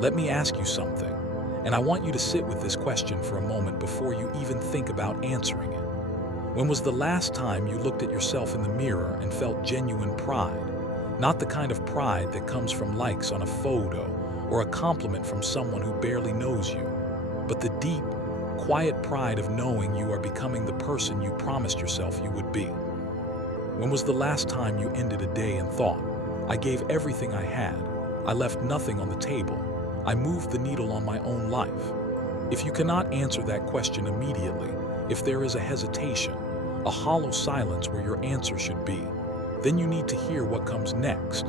Let me ask you something, and I want you to sit with this question for a moment before you even think about answering it. When was the last time you looked at yourself in the mirror and felt genuine pride? Not the kind of pride that comes from likes on a photo or a compliment from someone who barely knows you, but the deep, quiet pride of knowing you are becoming the person you promised yourself you would be. When was the last time you ended a day and thought, I gave everything I had, I left nothing on the table, I moved the needle on my own life? If you cannot answer that question immediately, if there is a hesitation, a hollow silence where your answer should be, then you need to hear what comes next.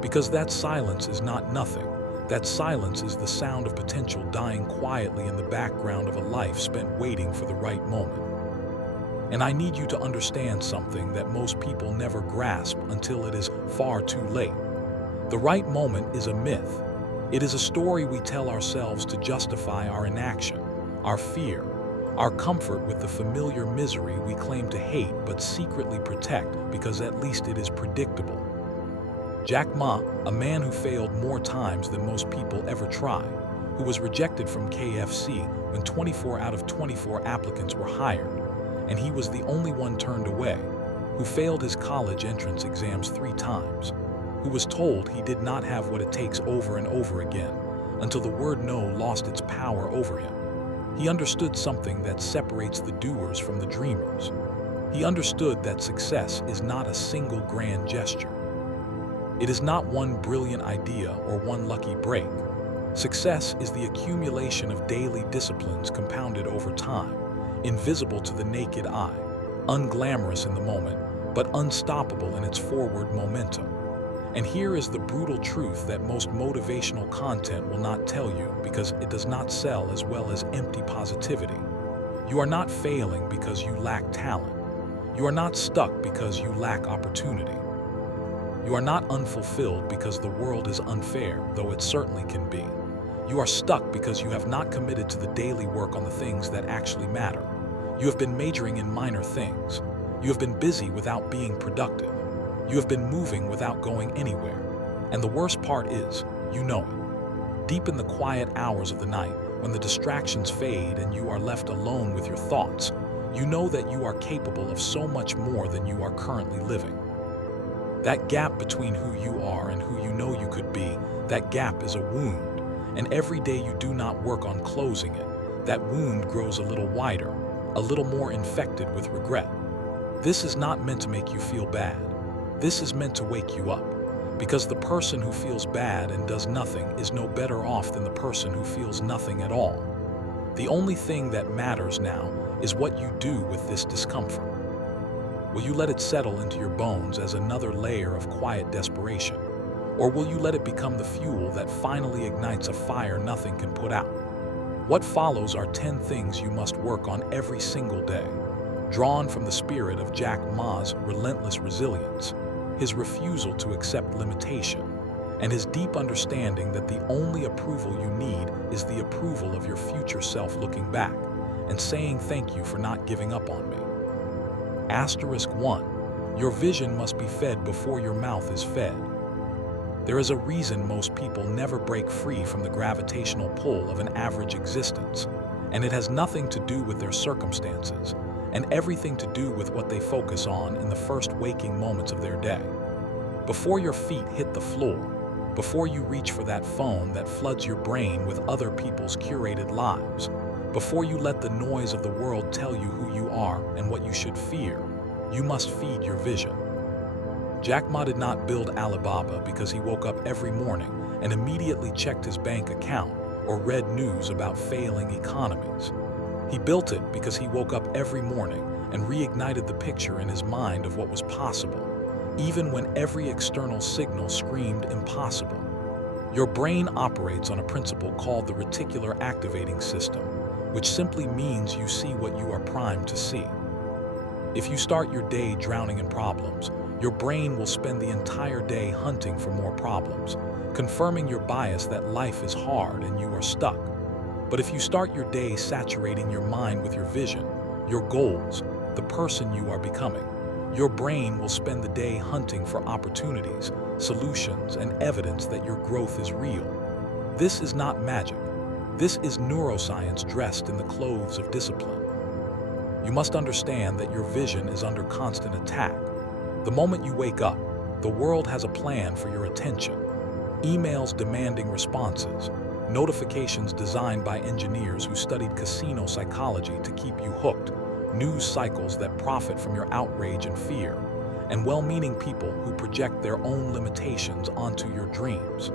Because that silence is not nothing. That silence is the sound of potential dying quietly in the background of a life spent waiting for the right moment. And I need you to understand something that most people never grasp until it is far too late. The right moment is a myth. It is a story we tell ourselves to justify our inaction, our fear, our comfort with the familiar misery we claim to hate but secretly protect because at least it is predictable. Jack Ma, a man who failed more times than most people ever try, who was rejected from KFC when 24 out of 24 applicants were hired, and he was the only one turned away, who failed his college entrance exams 3 times, who was told he did not have what it takes over and over again, until the word no lost its power over him. He understood something that separates the doers from the dreamers. He understood that success is not a single grand gesture. It is not one brilliant idea or one lucky break. Success is the accumulation of daily disciplines compounded over time, invisible to the naked eye, unglamorous in the moment, but unstoppable in its forward momentum. And here is the brutal truth that most motivational content will not tell you because it does not sell as well as empty positivity. You are not failing because you lack talent. You are not stuck because you lack opportunity. You are not unfulfilled because the world is unfair, though it certainly can be. You are stuck because you have not committed to the daily work on the things that actually matter. You have been majoring in minor things. You have been busy without being productive. You have been moving without going anywhere. And the worst part is, you know it. Deep in the quiet hours of the night, when the distractions fade and you are left alone with your thoughts, you know that you are capable of so much more than you are currently living. That gap between who you are and who you know you could be, that gap is a wound. And every day you do not work on closing it, that wound grows a little wider, a little more infected with regret. This is not meant to make you feel bad. This is meant to wake you up, because the person who feels bad and does nothing is no better off than the person who feels nothing at all. The only thing that matters now is what you do with this discomfort. Will you let it settle into your bones as another layer of quiet desperation? Or will you let it become the fuel that finally ignites a fire nothing can put out? What follows are 10 things you must work on every single day, drawn from the spirit of Jack Ma's relentless resilience, his refusal to accept limitation, and his deep understanding that the only approval you need is the approval of your future self looking back and saying thank you for not giving up on me. Asterisk 1. Your vision must be fed before your mouth is fed. There is a reason most people never break free from the gravitational pull of an average existence, and it has nothing to do with their circumstances, and everything to do with what they focus on in the first waking moments of their day. Before your feet hit the floor, before you reach for that phone that floods your brain with other people's curated lives, before you let the noise of the world tell you who you are and what you should fear, you must feed your vision. Jack Ma did not build Alibaba because he woke up every morning and immediately checked his bank account or read news about failing economies. He built it because he woke up every morning and reignited the picture in his mind of what was possible, even when every external signal screamed impossible. Your brain operates on a principle called the reticular activating system, which simply means you see what you are primed to see. If you start your day drowning in problems, your brain will spend the entire day hunting for more problems, confirming your bias that life is hard and you are stuck. But if you start your day saturating your mind with your vision, your goals, the person you are becoming, your brain will spend the day hunting for opportunities, solutions, and evidence that your growth is real. This is not magic. This is neuroscience dressed in the clothes of discipline. You must understand that your vision is under constant attack. The moment you wake up, the world has a plan for your attention. Emails demanding responses, notifications designed by engineers who studied casino psychology to keep you hooked, news cycles that profit from your outrage and fear, and well-meaning people who project their own limitations onto your dreams.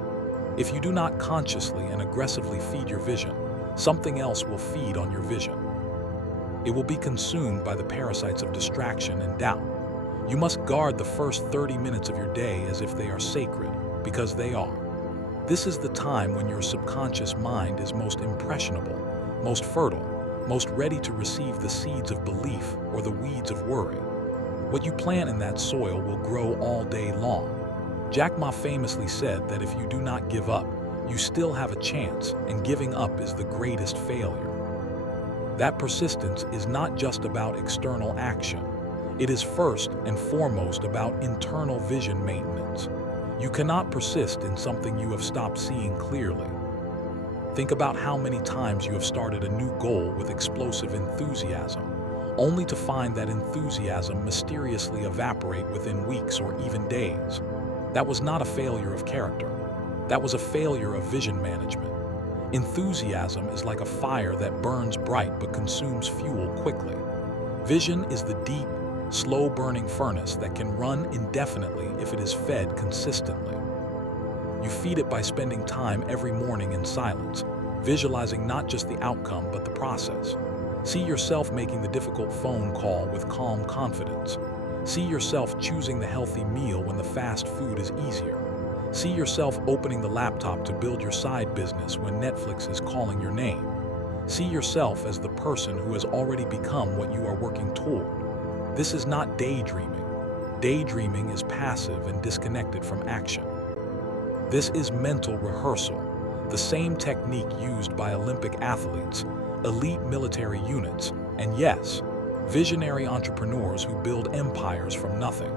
If you do not consciously and aggressively feed your vision, something else will feed on your vision. It will be consumed by the parasites of distraction and doubt. You must guard the first 30 minutes of your day as if they are sacred, because they are. This is the time when your subconscious mind is most impressionable, most fertile, most ready to receive the seeds of belief or the weeds of worry. What you plant in that soil will grow all day long. Jack Ma famously said that if you do not give up, you still have a chance, and giving up is the greatest failure. That persistence is not just about external action. It is first and foremost about internal vision maintenance. You cannot persist in something you have stopped seeing clearly. Think about how many times you have started a new goal with explosive enthusiasm, only to find that enthusiasm mysteriously evaporate within weeks or even days. That was not a failure of character. That was a failure of vision management. Enthusiasm is like a fire that burns bright but consumes fuel quickly. Vision is the deep, slow-burning furnace that can run indefinitely if it is fed consistently. You feed it by spending time every morning in silence, visualizing not just the outcome but the process. See yourself making the difficult phone call with calm confidence. See yourself choosing the healthy meal when the fast food is easier. See yourself opening the laptop to build your side business when Netflix is calling your name. See yourself as the person who has already become what you are working toward. This is not daydreaming. Daydreaming is passive and disconnected from action. This is mental rehearsal, the same technique used by Olympic athletes, elite military units, and yes, visionary entrepreneurs who build empires from nothing.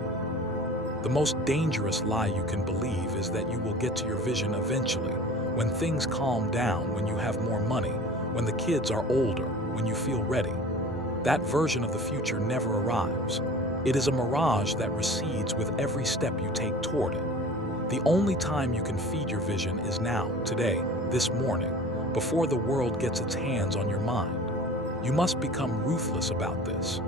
The most dangerous lie you can believe is that you will get to your vision eventually, when things calm down, when you have more money, when the kids are older, when you feel ready. That version of the future never arrives. It is a mirage that recedes with every step you take toward it. The only time you can feed your vision is now, today, this morning, before the world gets its hands on your mind. You must become ruthless about this.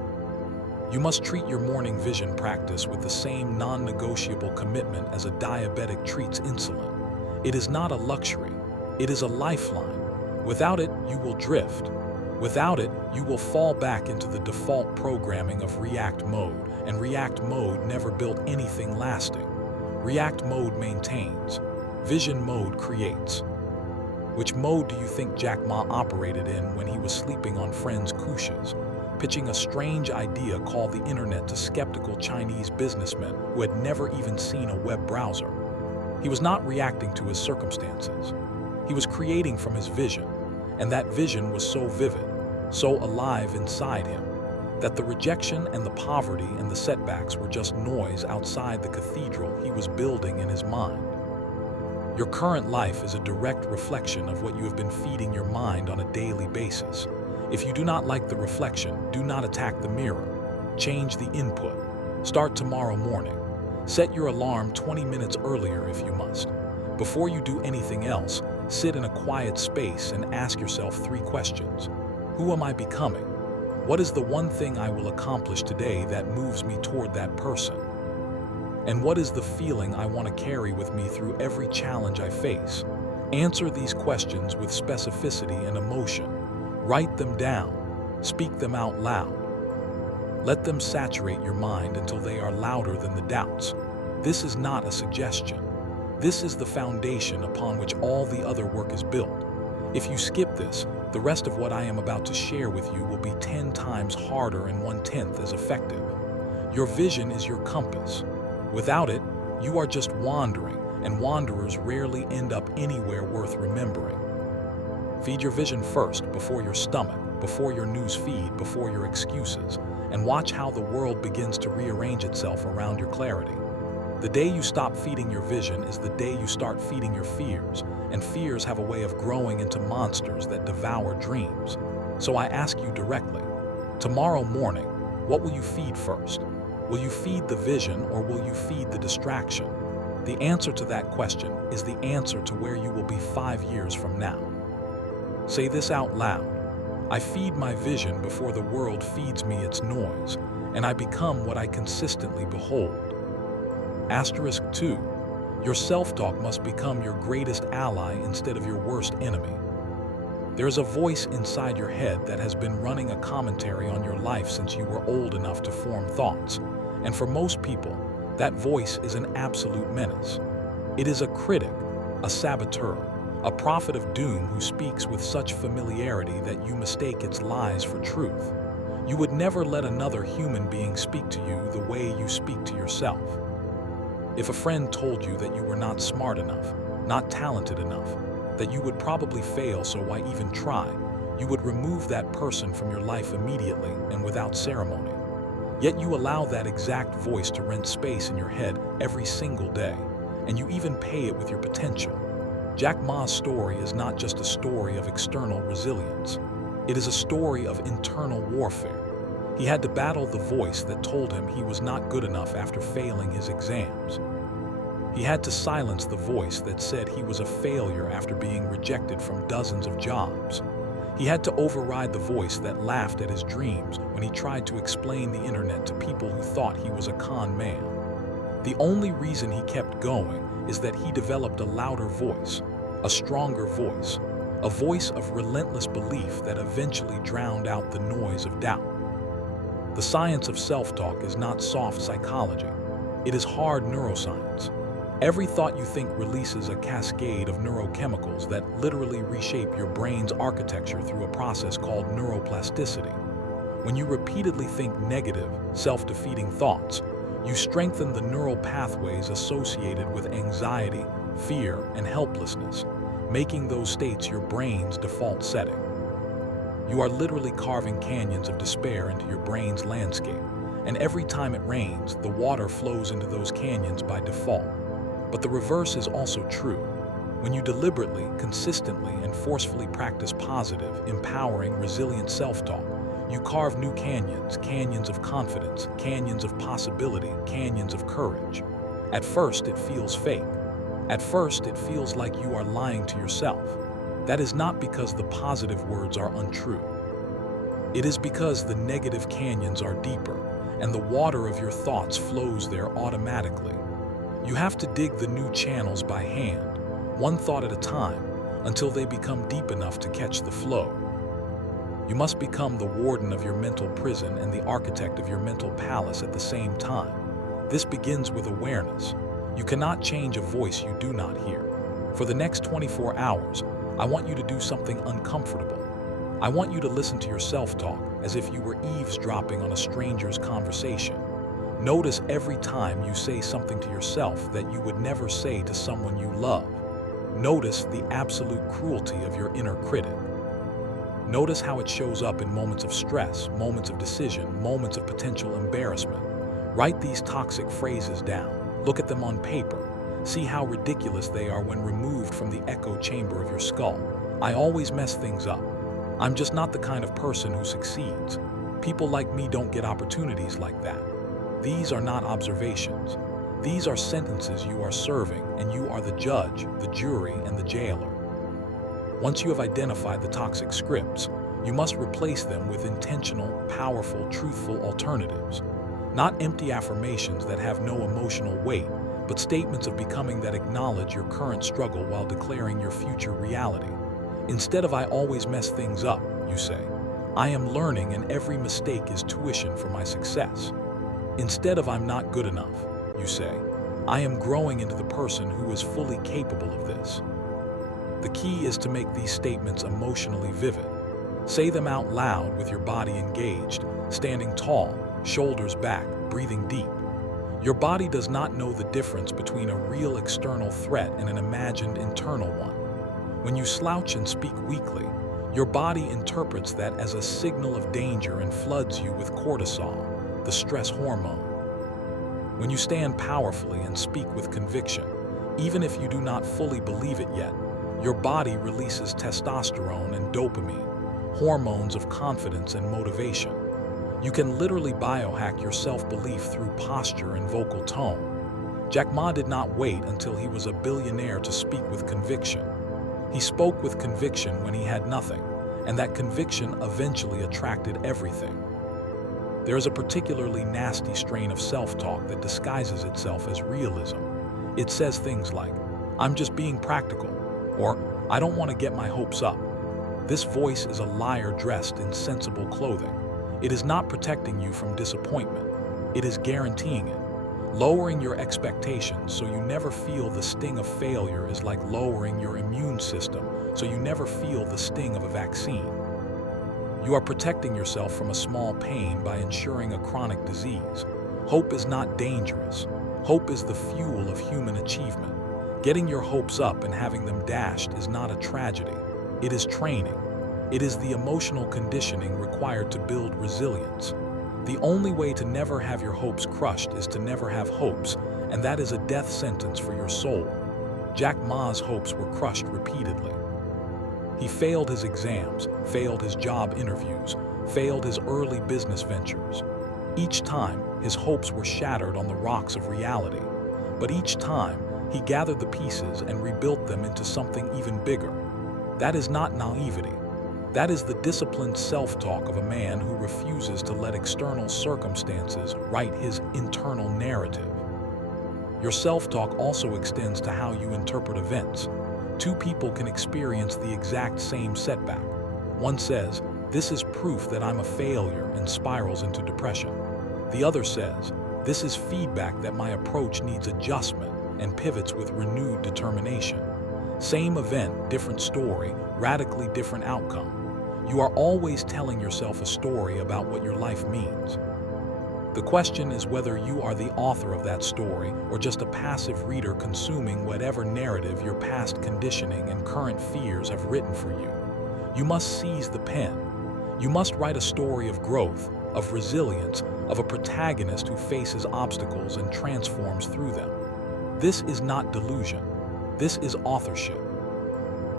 You must treat your morning vision practice with the same non-negotiable commitment as a diabetic treats insulin. It is not a luxury. It is a lifeline. Without it, you will drift. Without it, you will fall back into the default programming of react mode, and react mode never built anything lasting. React mode maintains. Vision mode creates. Which mode do you think Jack Ma operated in when he was sleeping on friends' couches, pitching a strange idea called the internet to skeptical Chinese businessmen who had never even seen a web browser? He was not reacting to his circumstances. He was creating from his vision, and that vision was so vivid, so alive inside him, that the rejection and the poverty and the setbacks were just noise outside the cathedral he was building in his mind. Your current life is a direct reflection of what you have been feeding your mind on a daily basis. If you do not like the reflection, do not attack the mirror. Change the input. Start tomorrow morning. Set your alarm 20 minutes earlier if you must. Before you do anything else, sit in a quiet space and ask yourself 3 questions. Who am I becoming? What is the one thing I will accomplish today that moves me toward that person? And what is the feeling I want to carry with me through every challenge I face? Answer these questions with specificity and emotion. Write them down. Speak them out loud. Let them saturate your mind until they are louder than the doubts. This is not a suggestion. This is the foundation upon which all the other work is built. If you skip this, the rest of what I am about to share with you will be 10 times harder and 1/10 as effective. Your vision is your compass. Without it, you are just wandering, and wanderers rarely end up anywhere worth remembering. Feed your vision first, before your stomach, before your news feed, before your excuses, and watch how the world begins to rearrange itself around your clarity. The day you stop feeding your vision is the day you start feeding your fears, and fears have a way of growing into monsters that devour dreams. So I ask you directly, tomorrow morning, what will you feed first? Will you feed the vision or will you feed the distraction? The answer to that question is the answer to where you will be 5 years from now. Say this out loud. I feed my vision before the world feeds me its noise, and I become what I consistently behold. Asterisk 2. Your self-talk must become your greatest ally instead of your worst enemy. There's a voice inside your head that has been running a commentary on your life since you were old enough to form thoughts. And for most people, that voice is an absolute menace. It is a critic, a saboteur, a prophet of doom who speaks with such familiarity that you mistake its lies for truth. You would never let another human being speak to you the way you speak to yourself. If a friend told you that you were not smart enough, not talented enough, that you would probably fail, so why even try, you would remove that person from your life immediately and without ceremony. Yet you allow that exact voice to rent space in your head every single day, and you even pay it with your potential. Jack Ma's story is not just a story of external resilience. It is a story of internal warfare. He had to battle the voice that told him he was not good enough after failing his exams. He had to silence the voice that said he was a failure after being rejected from dozens of jobs. He had to override the voice that laughed at his dreams when he tried to explain the internet to people who thought he was a con man. The only reason he kept going is that he developed a louder voice, a stronger voice, a voice of relentless belief that eventually drowned out the noise of doubt. The science of self-talk is not soft psychology. It is hard neuroscience. Every thought you think releases a cascade of neurochemicals that literally reshape your brain's architecture through a process called neuroplasticity. When you repeatedly think negative, self-defeating thoughts, you strengthen the neural pathways associated with anxiety, fear, and helplessness, making those states your brain's default setting. You are literally carving canyons of despair into your brain's landscape, and every time it rains, the water flows into those canyons by default. But the reverse is also true. When you deliberately, consistently, and forcefully practice positive, empowering, resilient self-talk, you carve new canyons, canyons of confidence, canyons of possibility, canyons of courage. At first, it feels fake. At first, it feels like you are lying to yourself. That is not because the positive words are untrue. It is because the negative canyons are deeper, and the water of your thoughts flows there automatically. You have to dig the new channels by hand, one thought at a time, until they become deep enough to catch the flow. You must become the warden of your mental prison and the architect of your mental palace at the same time. This begins with awareness. You cannot change a voice you do not hear. For the next 24 hours, I want you to do something uncomfortable. I want you to listen to your self-talk as if you were eavesdropping on a stranger's conversation. Notice every time you say something to yourself that you would never say to someone you love. Notice the absolute cruelty of your inner critic. Notice how it shows up in moments of stress, moments of decision, moments of potential embarrassment. Write these toxic phrases down. Look at them on paper. See how ridiculous they are when removed from the echo chamber of your skull. I always mess things up. I'm just not the kind of person who succeeds. People like me don't get opportunities like that. These are not observations. These are sentences you are serving, and you are the judge, the jury, and the jailer. Once you have identified the toxic scripts, you must replace them with intentional, powerful, truthful alternatives. Not empty affirmations that have no emotional weight, but statements of becoming that acknowledge your current struggle while declaring your future reality. Instead of "I always mess things up," you say, "I am learning and every mistake is tuition for my success." Instead of "I'm not good enough," you say, "I am growing into the person who is fully capable of this." The key is to make these statements emotionally vivid. Say them out loud with your body engaged, standing tall, shoulders back, breathing deep. Your body does not know the difference between a real external threat and an imagined internal one. When you slouch and speak weakly, your body interprets that as a signal of danger and floods you with cortisol, the stress hormone. When you stand powerfully and speak with conviction, even if you do not fully believe it yet, your body releases testosterone and dopamine, hormones of confidence and motivation. You can literally biohack your self-belief through posture and vocal tone. Jack Ma did not wait until he was a billionaire to speak with conviction. He spoke with conviction when he had nothing, and that conviction eventually attracted everything. There is a particularly nasty strain of self-talk that disguises itself as realism. It says things like, "I'm just being practical," or "I don't want to get my hopes up." This voice is a liar dressed in sensible clothing. It is not protecting you from disappointment. It is guaranteeing it. Lowering your expectations so you never feel the sting of failure is like lowering your immune system so you never feel the sting of a vaccine. You are protecting yourself from a small pain by ensuring a chronic disease. Hope is not dangerous. Hope is the fuel of human achievement. Getting your hopes up and having them dashed is not a tragedy. It is training. It is the emotional conditioning required to build resilience. The only way to never have your hopes crushed is to never have hopes, and that is a death sentence for your soul. Jack Ma's hopes were crushed repeatedly. He failed his exams, failed his job interviews, failed his early business ventures. Each time, his hopes were shattered on the rocks of reality. But each time, he gathered the pieces and rebuilt them into something even bigger. That is not naivety. That is the disciplined self-talk of a man who refuses to let external circumstances write his internal narrative. Your self-talk also extends to how you interpret events. Two people can experience the exact same setback. One says, "This is proof that I'm a failure," and spirals into depression. The other says, "This is feedback that my approach needs adjustment," and pivots with renewed determination. Same event, different story, radically different outcome. You are always telling yourself a story about what your life means. The question is whether you are the author of that story or just a passive reader consuming whatever narrative your past conditioning and current fears have written for you. You must seize the pen. You must write a story of growth, of resilience, of a protagonist who faces obstacles and transforms through them. This is not delusion. This is authorship.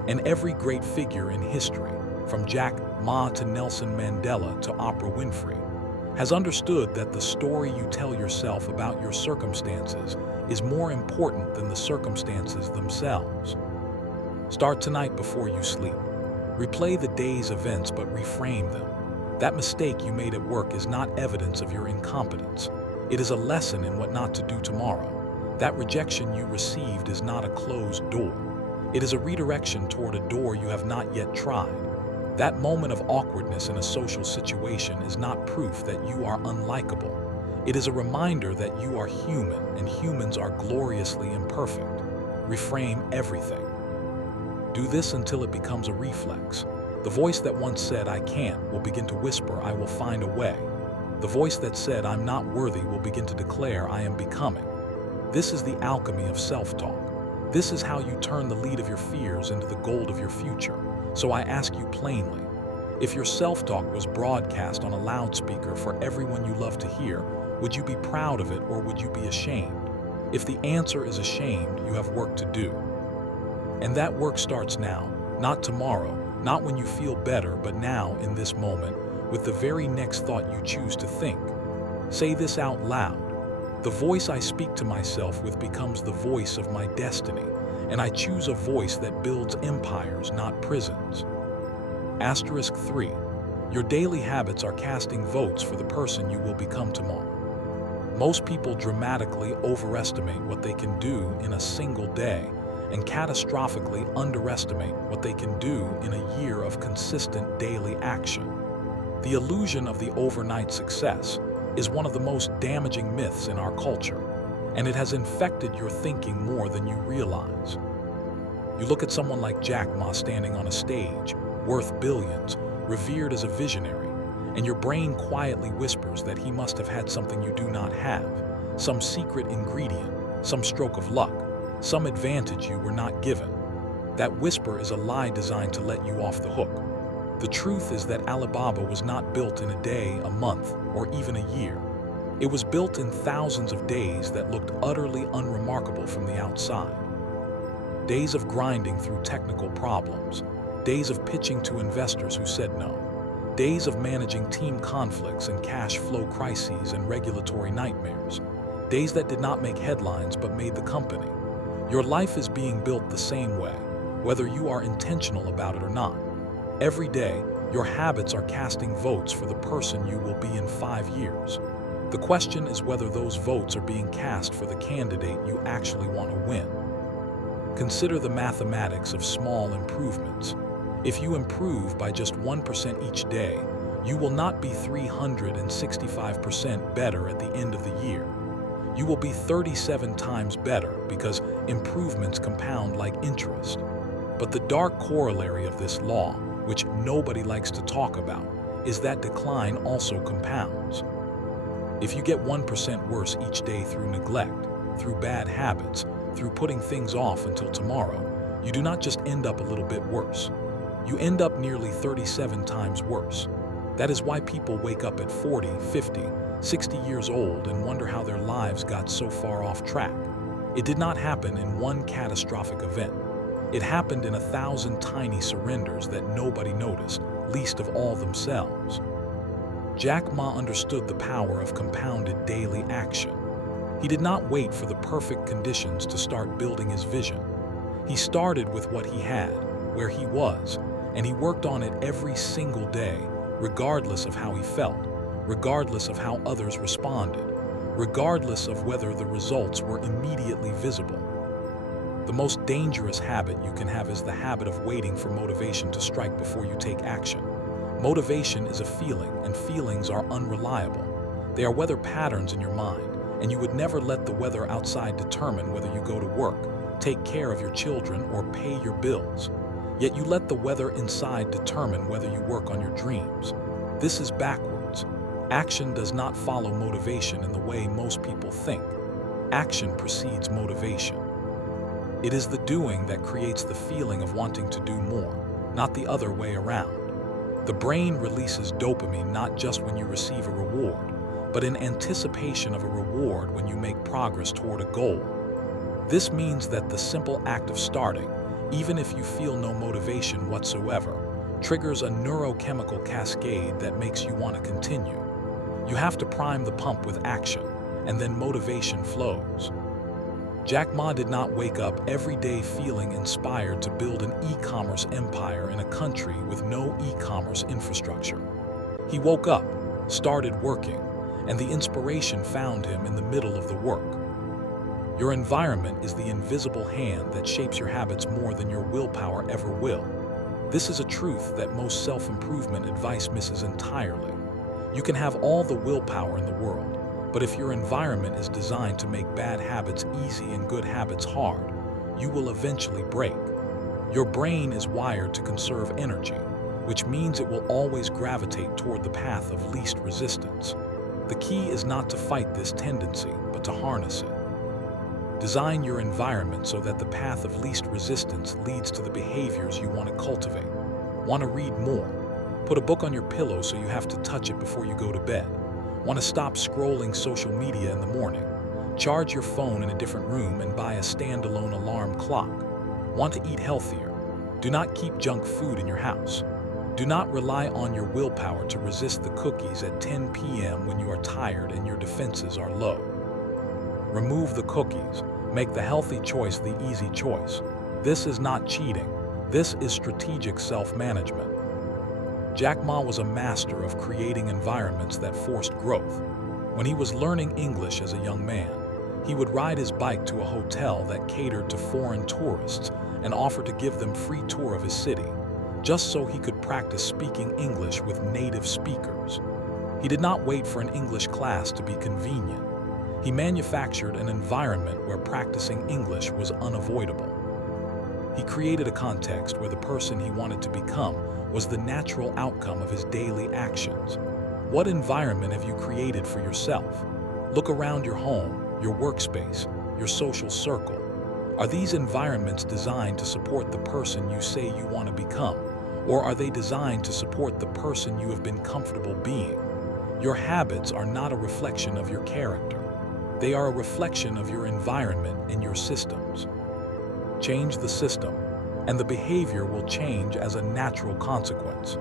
And every great figure in history, from Jack Ma to Nelson Mandela to Oprah Winfrey, has understood that the story you tell yourself about your circumstances is more important than the circumstances themselves. Start tonight before you sleep. Replay the day's events but reframe them. That mistake you made at work is not evidence of your incompetence. It is a lesson in what not to do tomorrow. That rejection you received is not a closed door. It is a redirection toward a door you have not yet tried. That moment of awkwardness in a social situation is not proof that you are unlikable. It is a reminder that you are human and humans are gloriously imperfect. Reframe everything. Do this until it becomes a reflex. The voice that once said, "I can't," will begin to whisper, "I will find a way." The voice that said, "I'm not worthy," will begin to declare, "I am becoming." This is the alchemy of self-talk. This is how you turn the lead of your fears into the gold of your future. So I ask you plainly, if your self-talk was broadcast on a loudspeaker for everyone you love to hear, would you be proud of it or would you be ashamed? If the answer is ashamed, you have work to do. And that work starts now, not tomorrow, not when you feel better, but now in this moment, with the very next thought you choose to think. Say this out loud. The voice I speak to myself with becomes the voice of my destiny, and I choose a voice that builds empires, not prisons. Asterisk 3. Your daily habits are casting votes for the person you will become tomorrow. Most people dramatically overestimate what they can do in a single day and catastrophically underestimate what they can do in a year of consistent daily action. The illusion of the overnight success is one of the most damaging myths in our culture, and it has infected your thinking more than you realize. You look at someone like Jack Ma standing on a stage, worth billions, revered as a visionary, and your brain quietly whispers that he must have had something you do not have, some secret ingredient, some stroke of luck, some advantage you were not given. That whisper is a lie designed to let you off the hook. The truth is that Alibaba was not built in a day, a month, or even a year. It was built in thousands of days that looked utterly unremarkable from the outside. Days of grinding through technical problems, days of pitching to investors who said no, days of managing team conflicts and cash flow crises and regulatory nightmares, days that did not make headlines but made the company. Your life is being built the same way, whether you are intentional about it or not. Every day, your habits are casting votes for the person you will be in 5 years. The question is whether those votes are being cast for the candidate you actually want to win. Consider the mathematics of small improvements. If you improve by just 1% each day, you will not be 365% better at the end of the year. You will be 37 times better because improvements compound like interest. But the dark corollary of this law, which nobody likes to talk about, is that decline also compounds. If you get 1% worse each day through neglect, through bad habits, through putting things off until tomorrow, you do not just end up a little bit worse. You end up nearly 37 times worse. That is why people wake up at 40, 50, 60 years old and wonder how their lives got so far off track. It did not happen in one catastrophic event. It happened in 1,000 tiny surrenders that nobody noticed, least of all themselves. Jack Ma understood the power of compounded daily action. He did not wait for the perfect conditions to start building his vision. He started with what he had, where he was, and he worked on it every single day, regardless of how he felt, regardless of how others responded, regardless of whether the results were immediately visible. The most dangerous habit you can have is the habit of waiting for motivation to strike before you take action. Motivation is a feeling, and feelings are unreliable. They are weather patterns in your mind, and you would never let the weather outside determine whether you go to work, take care of your children, or pay your bills. Yet you let the weather inside determine whether you work on your dreams. This is backwards. Action does not follow motivation in the way most people think. Action precedes motivation. It is the doing that creates the feeling of wanting to do more, not the other way around. The brain releases dopamine not just when you receive a reward, but in anticipation of a reward when you make progress toward a goal. This means that the simple act of starting, even if you feel no motivation whatsoever, triggers a neurochemical cascade that makes you want to continue. You have to prime the pump with action, and then motivation flows. Jack Ma did not wake up every day feeling inspired to build an e-commerce empire in a country with no e-commerce infrastructure. He woke up, started working, and the inspiration found him in the middle of the work. Your environment is the invisible hand that shapes your habits more than your willpower ever will. This is a truth that most self-improvement advice misses entirely. You can have all the willpower in the world, but if your environment is designed to make bad habits easy and good habits hard, you will eventually break. Your brain is wired to conserve energy, which means it will always gravitate toward the path of least resistance. The key is not to fight this tendency, but to harness it. Design your environment so that the path of least resistance leads to the behaviors you want to cultivate. Want to read more? Put a book on your pillow so you have to touch it before you go to bed. Want to stop scrolling social media in the morning? Charge your phone in a different room and buy a standalone alarm clock. Want to eat healthier? Do not keep junk food in your house. Do not rely on your willpower to resist the cookies at 10 p.m. when you are tired and your defenses are low. Remove the cookies. Make the healthy choice the easy choice. This is not cheating. This is strategic self-management. Jack Ma was a master of creating environments that forced growth. When he was learning English as a young man, he would ride his bike to a hotel that catered to foreign tourists and offer to give them free tour of his city, just so he could practice speaking English with native speakers. He did not wait for an English class to be convenient. He manufactured an environment where practicing English was unavoidable. He created a context where the person he wanted to become was the natural outcome of his daily actions. What environment have you created for yourself? Look around your home, your workspace, your social circle. Are these environments designed to support the person you say you want to become, or are they designed to support the person you have been comfortable being? Your habits are not a reflection of your character. They are a reflection of your environment and your systems. Change the system, and the behavior will change as a natural consequence.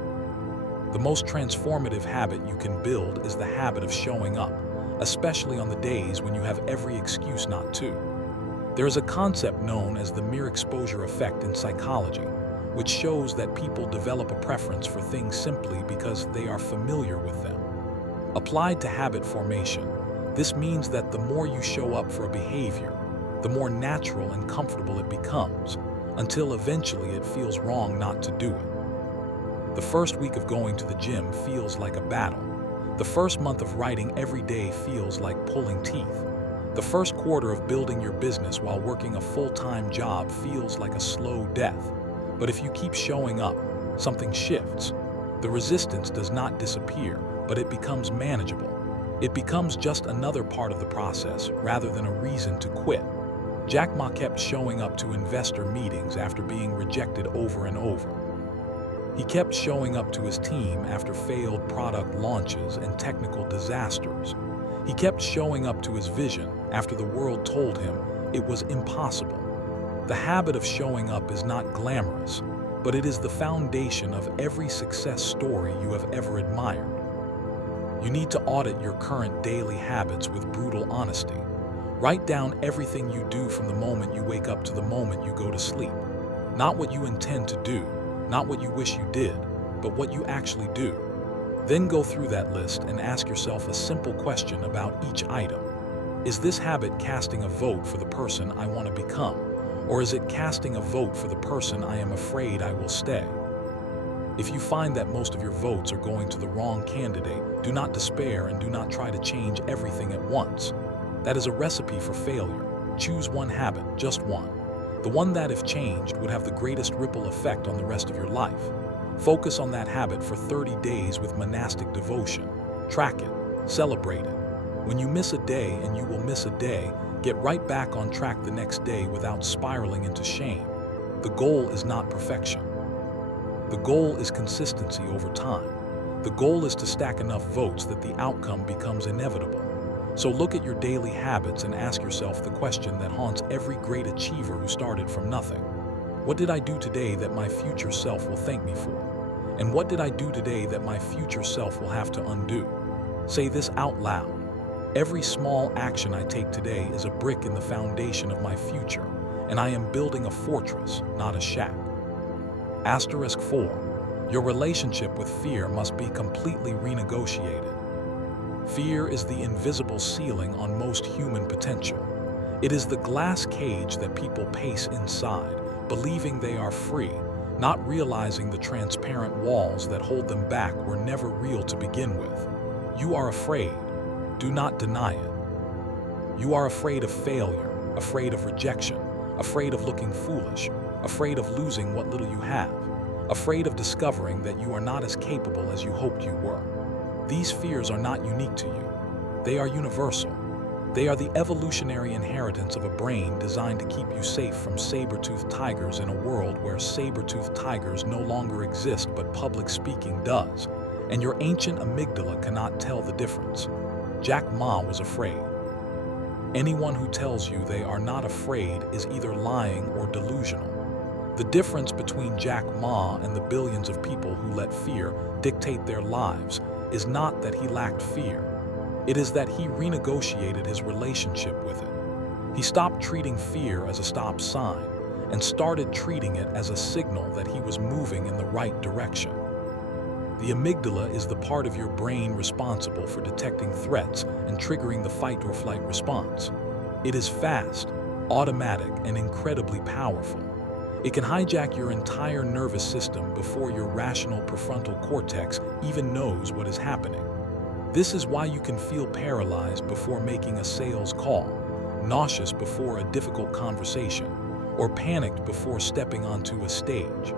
The most transformative habit you can build is the habit of showing up, especially on the days when you have every excuse not to. There is a concept known as the mere exposure effect in psychology, which shows that people develop a preference for things simply because they are familiar with them. Applied to habit formation, this means that the more you show up for a behavior, the more natural and comfortable it becomes, until eventually it feels wrong not to do it. The first week of going to the gym feels like a battle. The first month of writing every day feels like pulling teeth. The first quarter of building your business while working a full-time job feels like a slow death. But if you keep showing up, something shifts. The resistance does not disappear, but it becomes manageable. It becomes just another part of the process rather than a reason to quit. Jack Ma kept showing up to investor meetings after being rejected over and over. He kept showing up to his team after failed product launches and technical disasters. He kept showing up to his vision after the world told him it was impossible. The habit of showing up is not glamorous, but it is the foundation of every success story you have ever admired. You need to audit your current daily habits with brutal honesty. Write down everything you do from the moment you wake up to the moment you go to sleep. Not what you intend to do, not what you wish you did, but what you actually do. Then go through that list and ask yourself a simple question about each item. Is this habit casting a vote for the person I want to become? Or is it casting a vote for the person I am afraid I will stay? If you find that most of your votes are going to the wrong candidate, do not despair and do not try to change everything at once. That is a recipe for failure. Choose one habit, just one. The one that, if changed, would have the greatest ripple effect on the rest of your life. Focus on that habit for 30 days with monastic devotion. Track it. Celebrate it. When you miss a day, and you will miss a day, get right back on track the next day without spiraling into shame. The goal is not perfection. The goal is consistency over time. The goal is to stack enough votes that the outcome becomes inevitable. So look at your daily habits and ask yourself the question that haunts every great achiever who started from nothing. What did I do today that my future self will thank me for? And what did I do today that my future self will have to undo? Say this out loud. Every small action I take today is a brick in the foundation of my future, and I am building a fortress, not a shack. Asterisk 4. Your relationship with fear must be completely renegotiated. Fear is the invisible ceiling on most human potential. It is the glass cage that people pace inside, believing they are free, not realizing the transparent walls that hold them back were never real to begin with. You are afraid. Do not deny it. You are afraid of failure, afraid of rejection, afraid of looking foolish, afraid of losing what little you have, afraid of discovering that you are not as capable as you hoped you were. These fears are not unique to you. They are universal. They are the evolutionary inheritance of a brain designed to keep you safe from saber-toothed tigers in a world where saber-toothed tigers no longer exist but public speaking does, and your ancient amygdala cannot tell the difference. Jack Ma was afraid. Anyone who tells you they are not afraid is either lying or delusional. The difference between Jack Ma and the billions of people who let fear dictate their lives is not that he lacked fear. It is that he renegotiated his relationship with it. He stopped treating fear as a stop sign and started treating it as a signal that he was moving in the right direction. The amygdala is the part of your brain responsible for detecting threats and triggering the fight or flight response. It is fast, automatic, and incredibly powerful. It can hijack your entire nervous system before your rational prefrontal cortex even knows what is happening. This is why you can feel paralyzed before making a sales call, nauseous before a difficult conversation, or panicked before stepping onto a stage.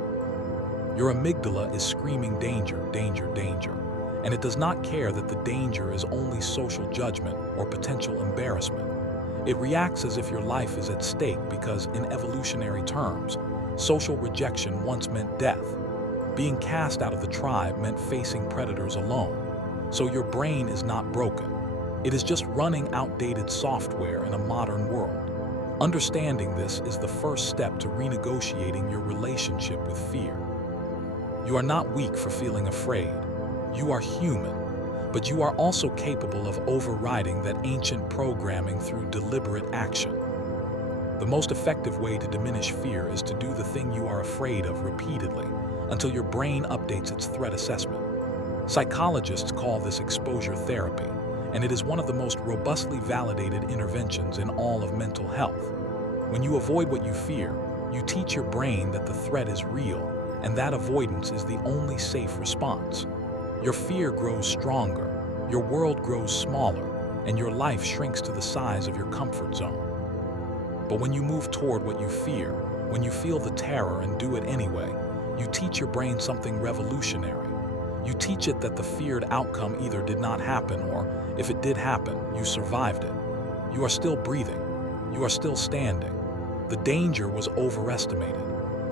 Your amygdala is screaming danger, danger, danger, and it does not care that the danger is only social judgment or potential embarrassment. It reacts as if your life is at stake because, in evolutionary terms, social rejection once meant death. Being cast out of the tribe meant facing predators alone. So your brain is not broken. It is just running outdated software in a modern world. Understanding this is the first step to renegotiating your relationship with fear. You are not weak for feeling afraid. You are human, but you are also capable of overriding that ancient programming through deliberate action. The most effective way to diminish fear is to do the thing you are afraid of repeatedly until your brain updates its threat assessment. Psychologists call this exposure therapy, and it is one of the most robustly validated interventions in all of mental health. When you avoid what you fear, you teach your brain that the threat is real, and that avoidance is the only safe response. Your fear grows stronger, your world grows smaller, and your life shrinks to the size of your comfort zone. But when you move toward what you fear, when you feel the terror and do it anyway, you teach your brain something revolutionary. You teach it that the feared outcome either did not happen, or if it did happen, you survived it. You are still breathing. You are still standing. The danger was overestimated.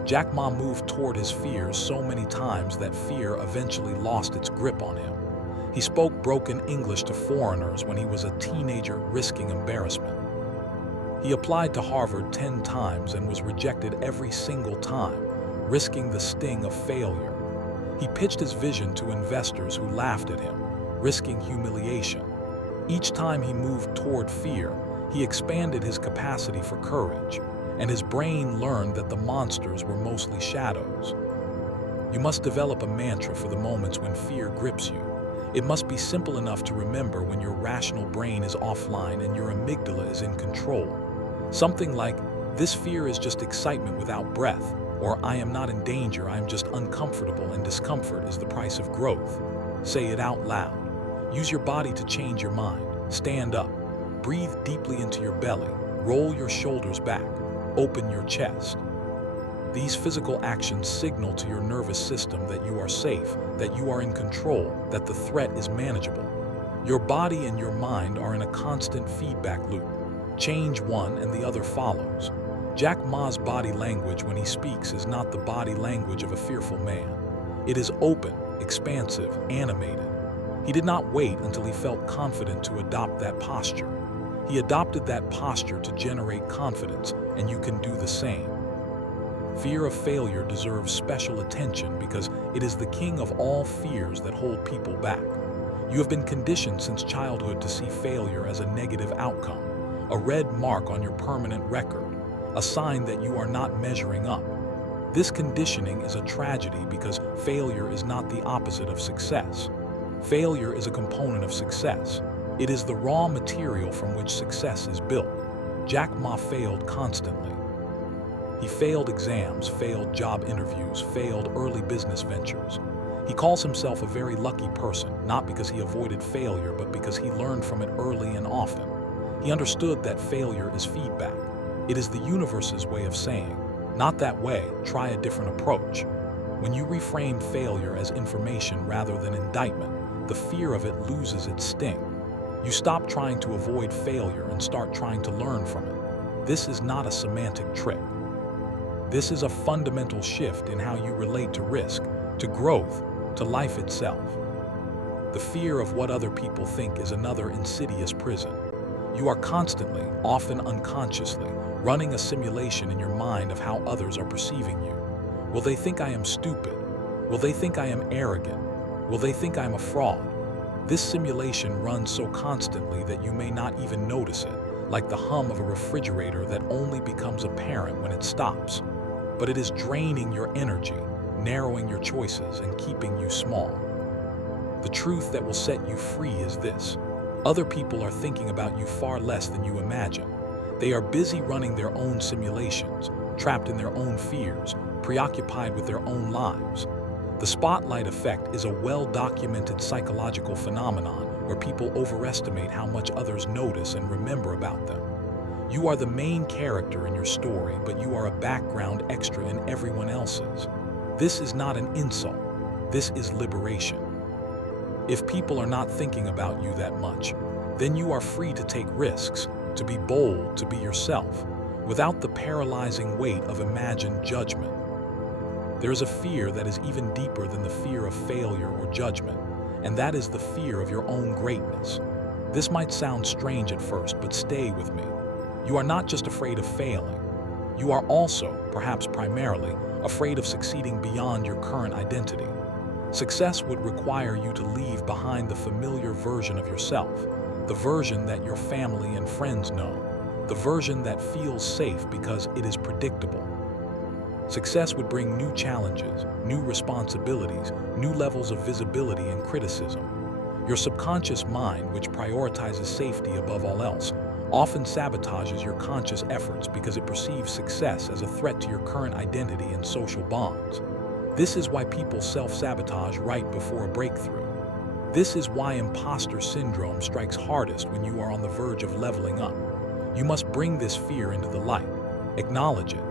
Jack Ma moved toward his fears so many times that fear eventually lost its grip on him. He spoke broken English to foreigners when he was a teenager, risking embarrassment. He applied to Harvard 10 times and was rejected every single time, risking the sting of failure. He pitched his vision to investors who laughed at him, risking humiliation. Each time he moved toward fear, he expanded his capacity for courage, and his brain learned that the monsters were mostly shadows. You must develop a mantra for the moments when fear grips you. It must be simple enough to remember when your rational brain is offline and your amygdala is in control. Something like, "This fear is just excitement without breath," or "I am not in danger, I am just uncomfortable, and discomfort is the price of growth." Say it out loud. Use your body to change your mind. Stand up. Breathe deeply into your belly. Roll your shoulders back. Open your chest. These physical actions signal to your nervous system that you are safe, that you are in control, that the threat is manageable. Your body and your mind are in a constant feedback loop. Change one and the other follows. Jack Ma's body language when he speaks is not the body language of a fearful man. It is open, expansive, animated. He did not wait until he felt confident to adopt that posture. He adopted that posture to generate confidence, and you can do the same. Fear of failure deserves special attention because it is the king of all fears that hold people back. You have been conditioned since childhood to see failure as a negative outcome, a red mark on your permanent record, a sign that you are not measuring up. This conditioning is a tragedy because failure is not the opposite of success. Failure is a component of success. It is the raw material from which success is built. Jack Ma failed constantly. He failed exams, failed job interviews, failed early business ventures. He calls himself a very lucky person, not because he avoided failure, but because he learned from it early and often. He understood that failure is feedback. It is the universe's way of saying, "Not that way, try a different approach." When you reframe failure as information rather than indictment, the fear of it loses its sting. You stop trying to avoid failure and start trying to learn from it. This is not a semantic trick. This is a fundamental shift in how you relate to risk, to growth, to life itself. The fear of what other people think is another insidious prison. You are constantly, often unconsciously, running a simulation in your mind of how others are perceiving you. Will they think I am stupid? Will they think I am arrogant? Will they think I am a fraud? This simulation runs so constantly that you may not even notice it, like the hum of a refrigerator that only becomes apparent when it stops. But it is draining your energy, narrowing your choices, and keeping you small. The truth that will set you free is this: other people are thinking about you far less than you imagine. They are busy running their own simulations, trapped in their own fears, preoccupied with their own lives. The spotlight effect is a well-documented psychological phenomenon where people overestimate how much others notice and remember about them. You are the main character in your story, but you are a background extra in everyone else's. This is not an insult. This is liberation. If people are not thinking about you that much, then you are free to take risks, to be bold, to be yourself, without the paralyzing weight of imagined judgment. There is a fear that is even deeper than the fear of failure or judgment, and that is the fear of your own greatness. This might sound strange at first, but stay with me. You are not just afraid of failing. You are also, perhaps primarily, afraid of succeeding beyond your current identity. Success would require you to leave behind the familiar version of yourself, the version that your family and friends know, the version that feels safe because it is predictable. Success would bring new challenges, new responsibilities, new levels of visibility and criticism. Your subconscious mind, which prioritizes safety above all else, often sabotages your conscious efforts because it perceives success as a threat to your current identity and social bonds. This is why people self-sabotage right before a breakthrough. This is why imposter syndrome strikes hardest when you are on the verge of leveling up. You must bring this fear into the light, acknowledge it,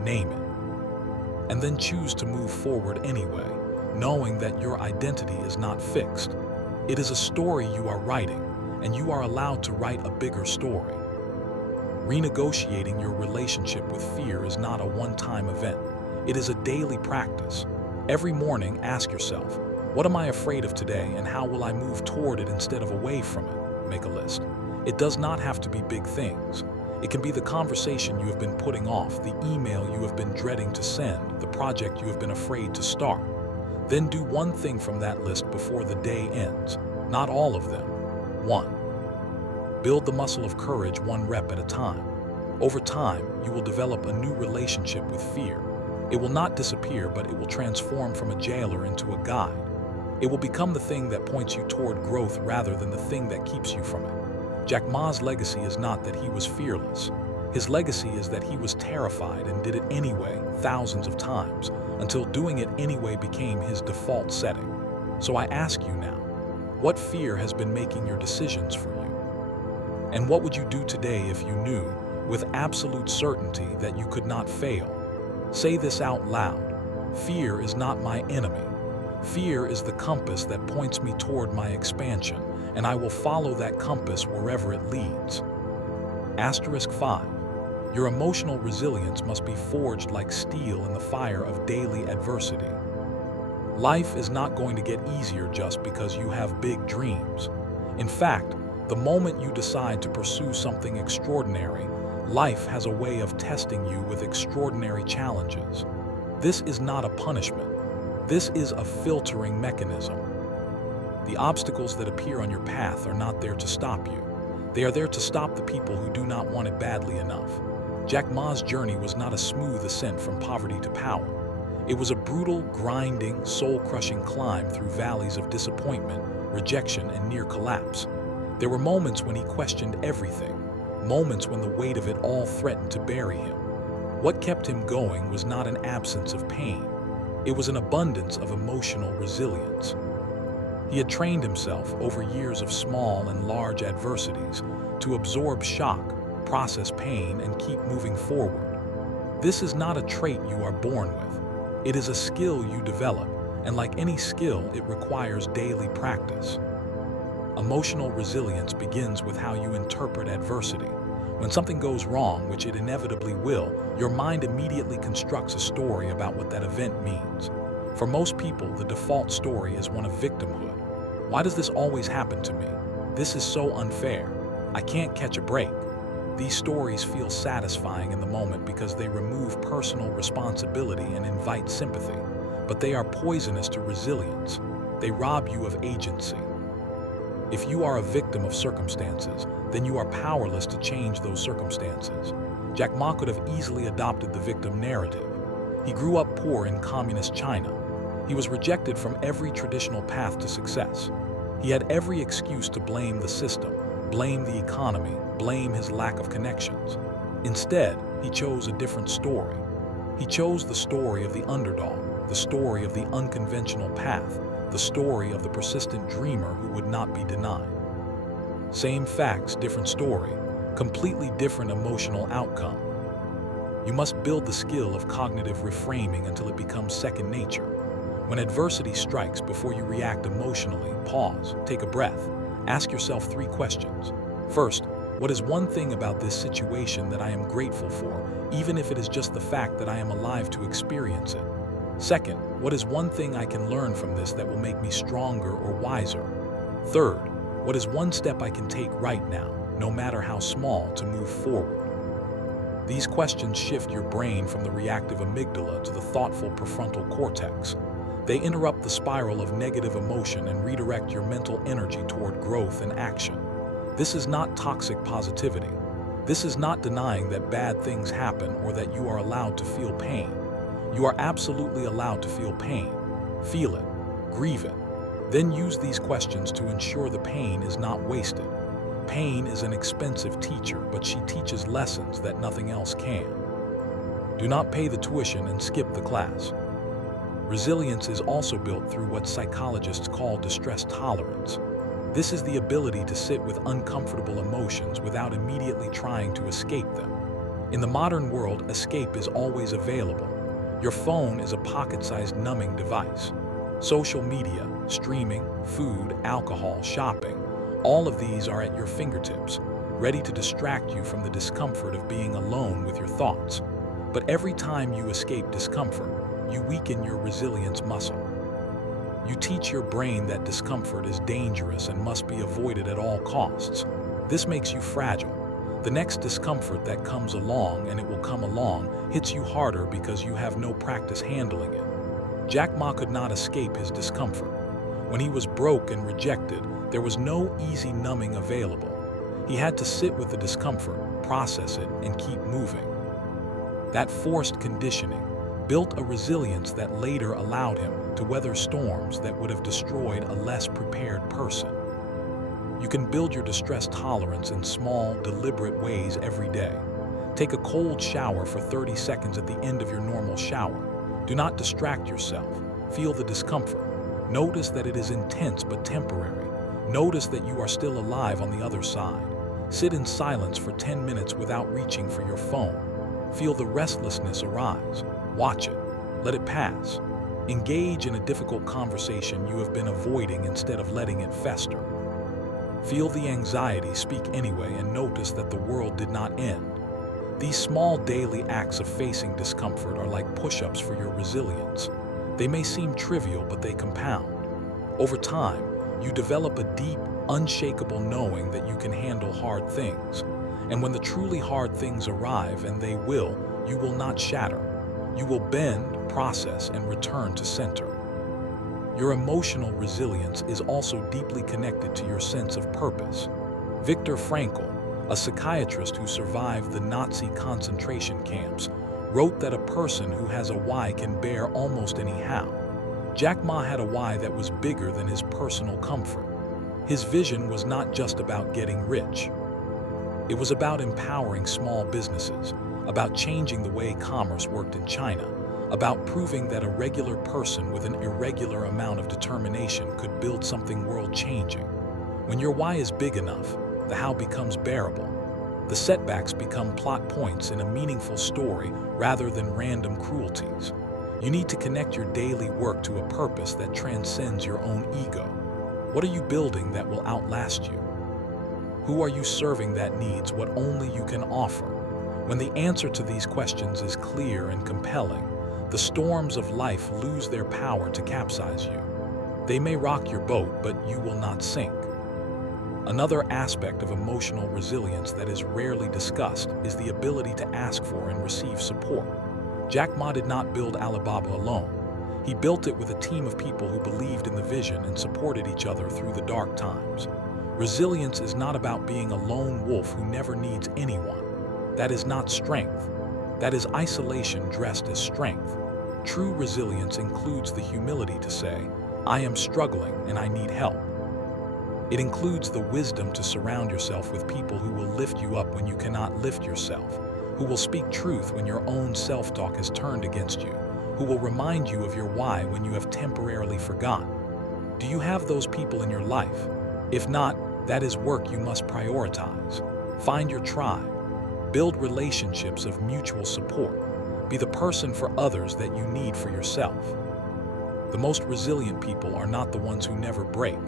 name it, and then choose to move forward anyway, knowing that your identity is not fixed. It is a story you are writing, and you are allowed to write a bigger story. Renegotiating your relationship with fear is not a one-time event. It is a daily practice. Every morning, ask yourself, what am I afraid of today, and how will I move toward it instead of away from it? Make a list. It does not have to be big things. It can be the conversation you have been putting off, the email you have been dreading to send, the project you have been afraid to start. Then do one thing from that list before the day ends. Not all of them. 1. Build the muscle of courage one rep at a time. Over time, you will develop a new relationship with fear. It will not disappear, but it will transform from a jailer into a guide. It will become the thing that points you toward growth rather than the thing that keeps you from it. Jack Ma's legacy is not that he was fearless. His legacy is that he was terrified and did it anyway, thousands of times, until doing it anyway became his default setting. So I ask you now, what fear has been making your decisions for you? And what would you do today if you knew, with absolute certainty, that you could not fail? Say this out loud. Fear is not my enemy. Fear is the compass that points me toward my expansion, and I will follow that compass wherever it leads. Asterisk 5. Your emotional resilience must be forged like steel in the fire of daily adversity. Life is not going to get easier just because you have big dreams. In fact, the moment you decide to pursue something extraordinary, life has a way of testing you with extraordinary challenges. This is not a punishment. This is a filtering mechanism. The obstacles that appear on your path are not there to stop you. They are there to stop the people who do not want it badly enough. Jack Ma's journey was not a smooth ascent from poverty to power. It was a brutal, grinding, soul-crushing climb through valleys of disappointment, rejection, and near collapse. There were moments when he questioned everything, moments when the weight of it all threatened to bury him. What kept him going was not an absence of pain. It was an abundance of emotional resilience. He had trained himself over years of small and large adversities to absorb shock, process pain, and keep moving forward. This is not a trait you are born with. It is a skill you develop, and like any skill, it requires daily practice. Emotional resilience begins with how you interpret adversity. When something goes wrong, which it inevitably will, your mind immediately constructs a story about what that event means. For most people, the default story is one of victimhood. Why does this always happen to me? This is so unfair. I can't catch a break. These stories feel satisfying in the moment because they remove personal responsibility and invite sympathy, but they are poisonous to resilience. They rob you of agency. If you are a victim of circumstances, then you are powerless to change those circumstances. Jack Ma could have easily adopted the victim narrative. He grew up poor in communist China. He was rejected from every traditional path to success. He had every excuse to blame the system, blame the economy, blame his lack of connections. Instead, he chose a different story. He chose the story of the underdog, the story of the unconventional path, the story of the persistent dreamer who would not be denied. Same facts, different story, completely different emotional outcome. You must build the skill of cognitive reframing until it becomes second nature. When adversity strikes, before you react emotionally, pause, take a breath, ask yourself 3 questions. First, what is one thing about this situation that I am grateful for, even if it is just the fact that I am alive to experience it? Second, what is one thing I can learn from this that will make me stronger or wiser? Third, what is one step I can take right now, no matter how small, to move forward? These questions shift your brain from the reactive amygdala to the thoughtful prefrontal cortex. They interrupt the spiral of negative emotion and redirect your mental energy toward growth and action. This is not toxic positivity. This is not denying that bad things happen or that you are allowed to feel pain. You are absolutely allowed to feel pain. Feel it, grieve it. Then use these questions to ensure the pain is not wasted. Pain is an expensive teacher, but she teaches lessons that nothing else can. Do not pay the tuition and skip the class. Resilience is also built through what psychologists call distress tolerance. This is the ability to sit with uncomfortable emotions without immediately trying to escape them. In the modern world, escape is always available. Your phone is a pocket-sized numbing device. Social media, streaming, food, alcohol, shopping, all of these are at your fingertips, ready to distract you from the discomfort of being alone with your thoughts. But every time you escape discomfort, you weaken your resilience muscle. You teach your brain that discomfort is dangerous and must be avoided at all costs. This makes you fragile. The next discomfort that comes along, and it will come along, hits you harder because you have no practice handling it. Jack Ma could not escape his discomfort. When he was broke and rejected, there was no easy numbing available. He had to sit with the discomfort, process it, and keep moving. That forced conditioning built a resilience that later allowed him to weather storms that would have destroyed a less prepared person. You can build your distress tolerance in small, deliberate ways every day. Take a cold shower for 30 seconds at the end of your normal shower. Do not distract yourself. Feel the discomfort. Notice that it is intense but temporary. Notice that you are still alive on the other side. Sit in silence for 10 minutes without reaching for your phone. Feel the restlessness arise. Watch it. Let it pass. Engage in a difficult conversation you have been avoiding instead of letting it fester. Feel the anxiety, speak anyway, and notice that the world did not end. These small daily acts of facing discomfort are like push-ups for your resilience. They may seem trivial, but they compound. Over time, you develop a deep, unshakable knowing that you can handle hard things. And when the truly hard things arrive, and they will, you will not shatter. You will bend, process, and return to center. Your emotional resilience is also deeply connected to your sense of purpose. Viktor Frankl, a psychiatrist who survived the Nazi concentration camps, wrote that a person who has a why can bear almost any how. Jack Ma had a why that was bigger than his personal comfort. His vision was not just about getting rich. It was about empowering small businesses, about changing the way commerce worked in China, about proving that a regular person with an irregular amount of determination could build something world-changing. When your why is big enough, the how becomes bearable. The setbacks become plot points in a meaningful story rather than random cruelties. You need to connect your daily work to a purpose that transcends your own ego. What are you building that will outlast you? Who are you serving that needs what only you can offer? When the answer to these questions is clear and compelling, the storms of life lose their power to capsize you. They may rock your boat, but you will not sink. Another aspect of emotional resilience that is rarely discussed is the ability to ask for and receive support. Jack Ma did not build Alibaba alone. He built it with a team of people who believed in the vision and supported each other through the dark times. Resilience is not about being a lone wolf who never needs anyone. That is not strength. That is isolation dressed as strength. True resilience includes the humility to say, I am struggling and I need help. It includes the wisdom to surround yourself with people who will lift you up when you cannot lift yourself, who will speak truth when your own self-talk has turned against you, who will remind you of your why when you have temporarily forgotten. Do you have those people in your life? If not, that is work you must prioritize. Find your tribe. Build relationships of mutual support. Be the person for others that you need for yourself. The most resilient people are not the ones who never break.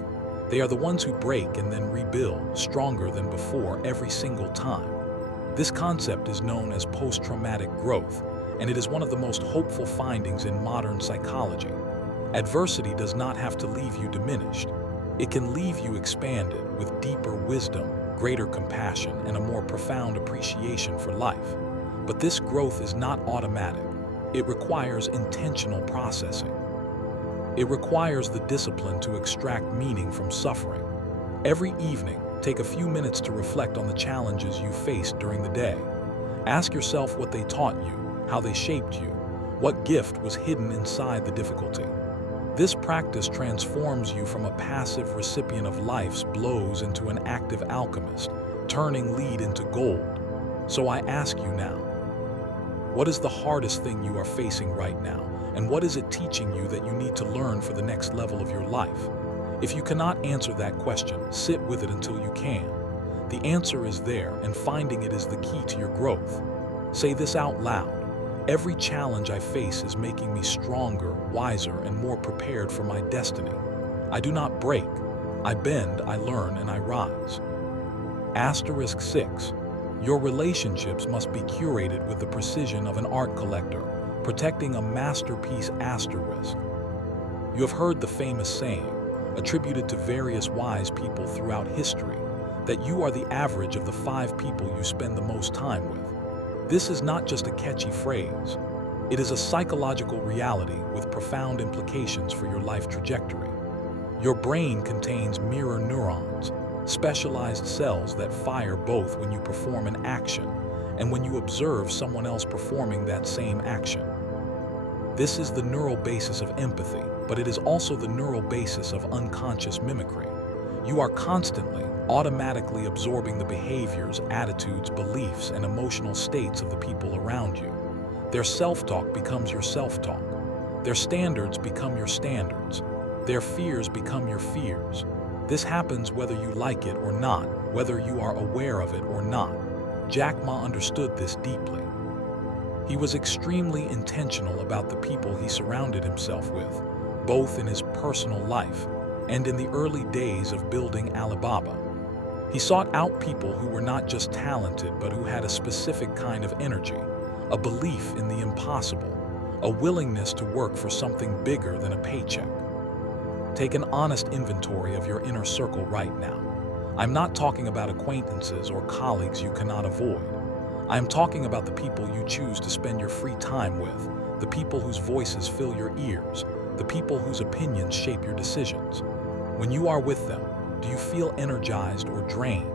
They are the ones who break and then rebuild, stronger than before every single time. This concept is known as post-traumatic growth, and it is one of the most hopeful findings in modern psychology. Adversity does not have to leave you diminished. It can leave you expanded with deeper wisdom, greater compassion, and a more profound appreciation for life. But this growth is not automatic. It requires intentional processing. It requires the discipline to extract meaning from suffering. Every evening, take a few minutes to reflect on the challenges you faced during the day. Ask yourself what they taught you, how they shaped you, what gift was hidden inside the difficulty. This practice transforms you from a passive recipient of life's blows into an active alchemist, turning lead into gold. So I ask you now, what is the hardest thing you are facing right now, and what is it teaching you that you need to learn for the next level of your life? If you cannot answer that question, sit with it until you can. The answer is there, and finding it is the key to your growth. Say this out loud. Every challenge I face is making me stronger, wiser, and more prepared for my destiny. I do not break. I bend, I learn, and I rise. Asterisk 6. Your relationships must be curated with the precision of an art collector, protecting a masterpiece asterisk. You have heard the famous saying, attributed to various wise people throughout history, that you are the average of the 5 people you spend the most time with. This is not just a catchy phrase. It is a psychological reality with profound implications for your life trajectory. Your brain contains mirror neurons, specialized cells that fire both when you perform an action and when you observe someone else performing that same action. This is the neural basis of empathy, but it is also the neural basis of unconscious mimicry. You are constantly, automatically absorbing the behaviors, attitudes, beliefs, and emotional states of the people around you. Their self-talk becomes your self-talk. Their standards become your standards. Their fears become your fears. This happens whether you like it or not, whether you are aware of it or not. Jack Ma understood this deeply. He was extremely intentional about the people he surrounded himself with, both in his personal life and in the early days of building Alibaba. He sought out people who were not just talented, but who had a specific kind of energy, a belief in the impossible, a willingness to work for something bigger than a paycheck. Take an honest inventory of your inner circle right now. I'm not talking about acquaintances or colleagues you cannot avoid. I'm talking about the people you choose to spend your free time with, the people whose voices fill your ears, the people whose opinions shape your decisions. When you are with them, do you feel energized or drained?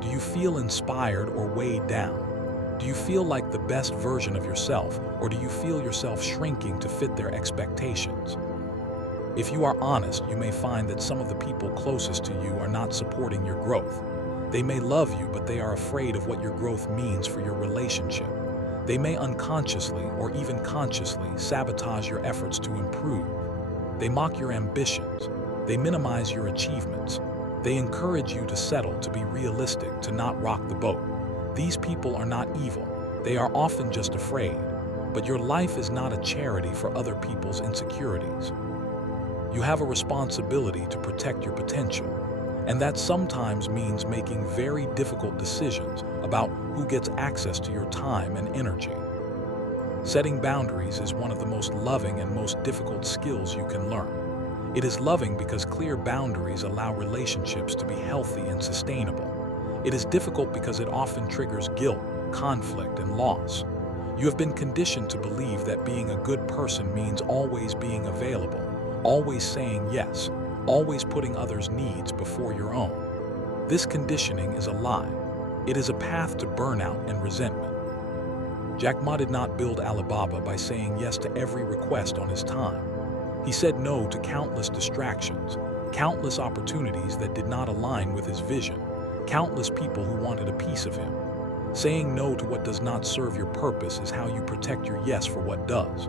Do you feel inspired or weighed down? Do you feel like the best version of yourself, or do you feel yourself shrinking to fit their expectations? If you are honest, you may find that some of the people closest to you are not supporting your growth. They may love you, but they are afraid of what your growth means for your relationship. They may unconsciously or even consciously sabotage your efforts to improve. They mock your ambitions. They minimize your achievements. They encourage you to settle, to be realistic, to not rock the boat. These people are not evil. They are often just afraid. But your life is not a charity for other people's insecurities. You have a responsibility to protect your potential, and that sometimes means making very difficult decisions about who gets access to your time and energy. Setting boundaries is one of the most loving and most difficult skills you can learn. It is loving because clear boundaries allow relationships to be healthy and sustainable. It is difficult because it often triggers guilt, conflict, and loss. You have been conditioned to believe that being a good person means always being available, always saying yes, always putting others' needs before your own. This conditioning is a lie. It is a path to burnout and resentment. Jack Ma did not build Alibaba by saying yes to every request on his time. He said no to countless distractions, countless opportunities that did not align with his vision, countless people who wanted a piece of him. Saying no to what does not serve your purpose is how you protect your yes for what does.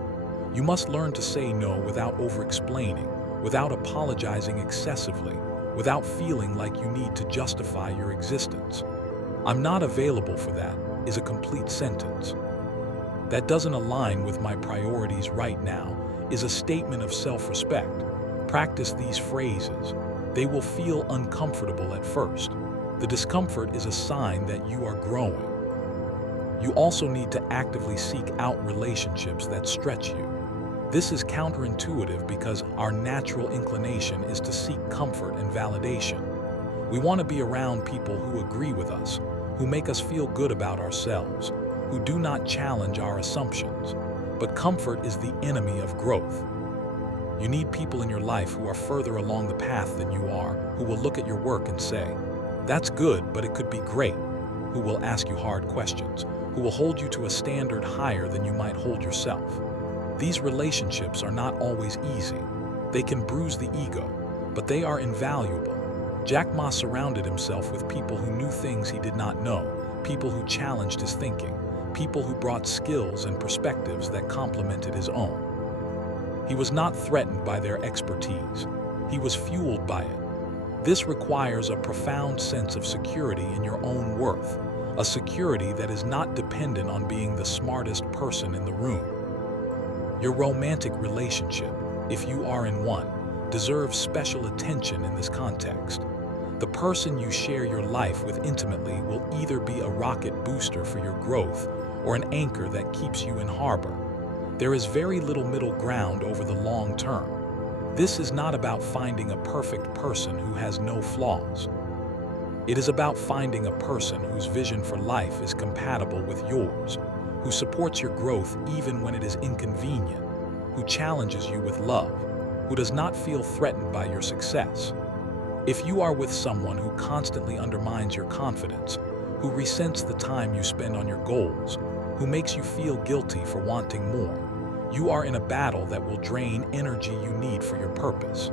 You must learn to say no without over-explaining, without apologizing excessively, without feeling like you need to justify your existence. "I'm not available for that" is a complete sentence. "That doesn't align with my priorities right now" is a statement of self-respect. Practice these phrases. They will feel uncomfortable at first. The discomfort is a sign that you are growing. You also need to actively seek out relationships that stretch you. This is counterintuitive because our natural inclination is to seek comfort and validation. We want to be around people who agree with us, who make us feel good about ourselves, who do not challenge our assumptions. But comfort is the enemy of growth. You need people in your life who are further along the path than you are, who will look at your work and say, "That's good, but it could be great," who will ask you hard questions, who will hold you to a standard higher than you might hold yourself. These relationships are not always easy. They can bruise the ego, but they are invaluable. Jack Ma surrounded himself with people who knew things he did not know, people who challenged his thinking, people who brought skills and perspectives that complemented his own. He was not threatened by their expertise. He was fueled by it. This requires a profound sense of security in your own worth, a security that is not dependent on being the smartest person in the room. Your romantic relationship, if you are in one, deserves special attention in this context. The person you share your life with intimately will either be a rocket booster for your growth or an anchor that keeps you in harbor. There is very little middle ground over the long term. This is not about finding a perfect person who has no flaws. It is about finding a person whose vision for life is compatible with yours, who supports your growth even when it is inconvenient, who challenges you with love, who does not feel threatened by your success. If you are with someone who constantly undermines your confidence, who resents the time you spend on your goals, who makes you feel guilty for wanting more, you are in a battle that will drain energy you need for your purpose.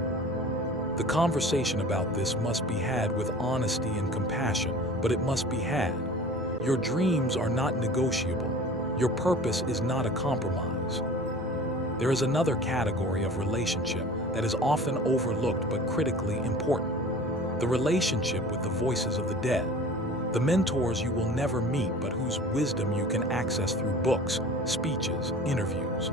The conversation about this must be had with honesty and compassion, but it must be had. Your dreams are not negotiable. Your purpose is not a compromise. There is another category of relationship that is often overlooked but critically important: the relationship with the voices of the dead. The mentors you will never meet but whose wisdom you can access through books, speeches, interviews.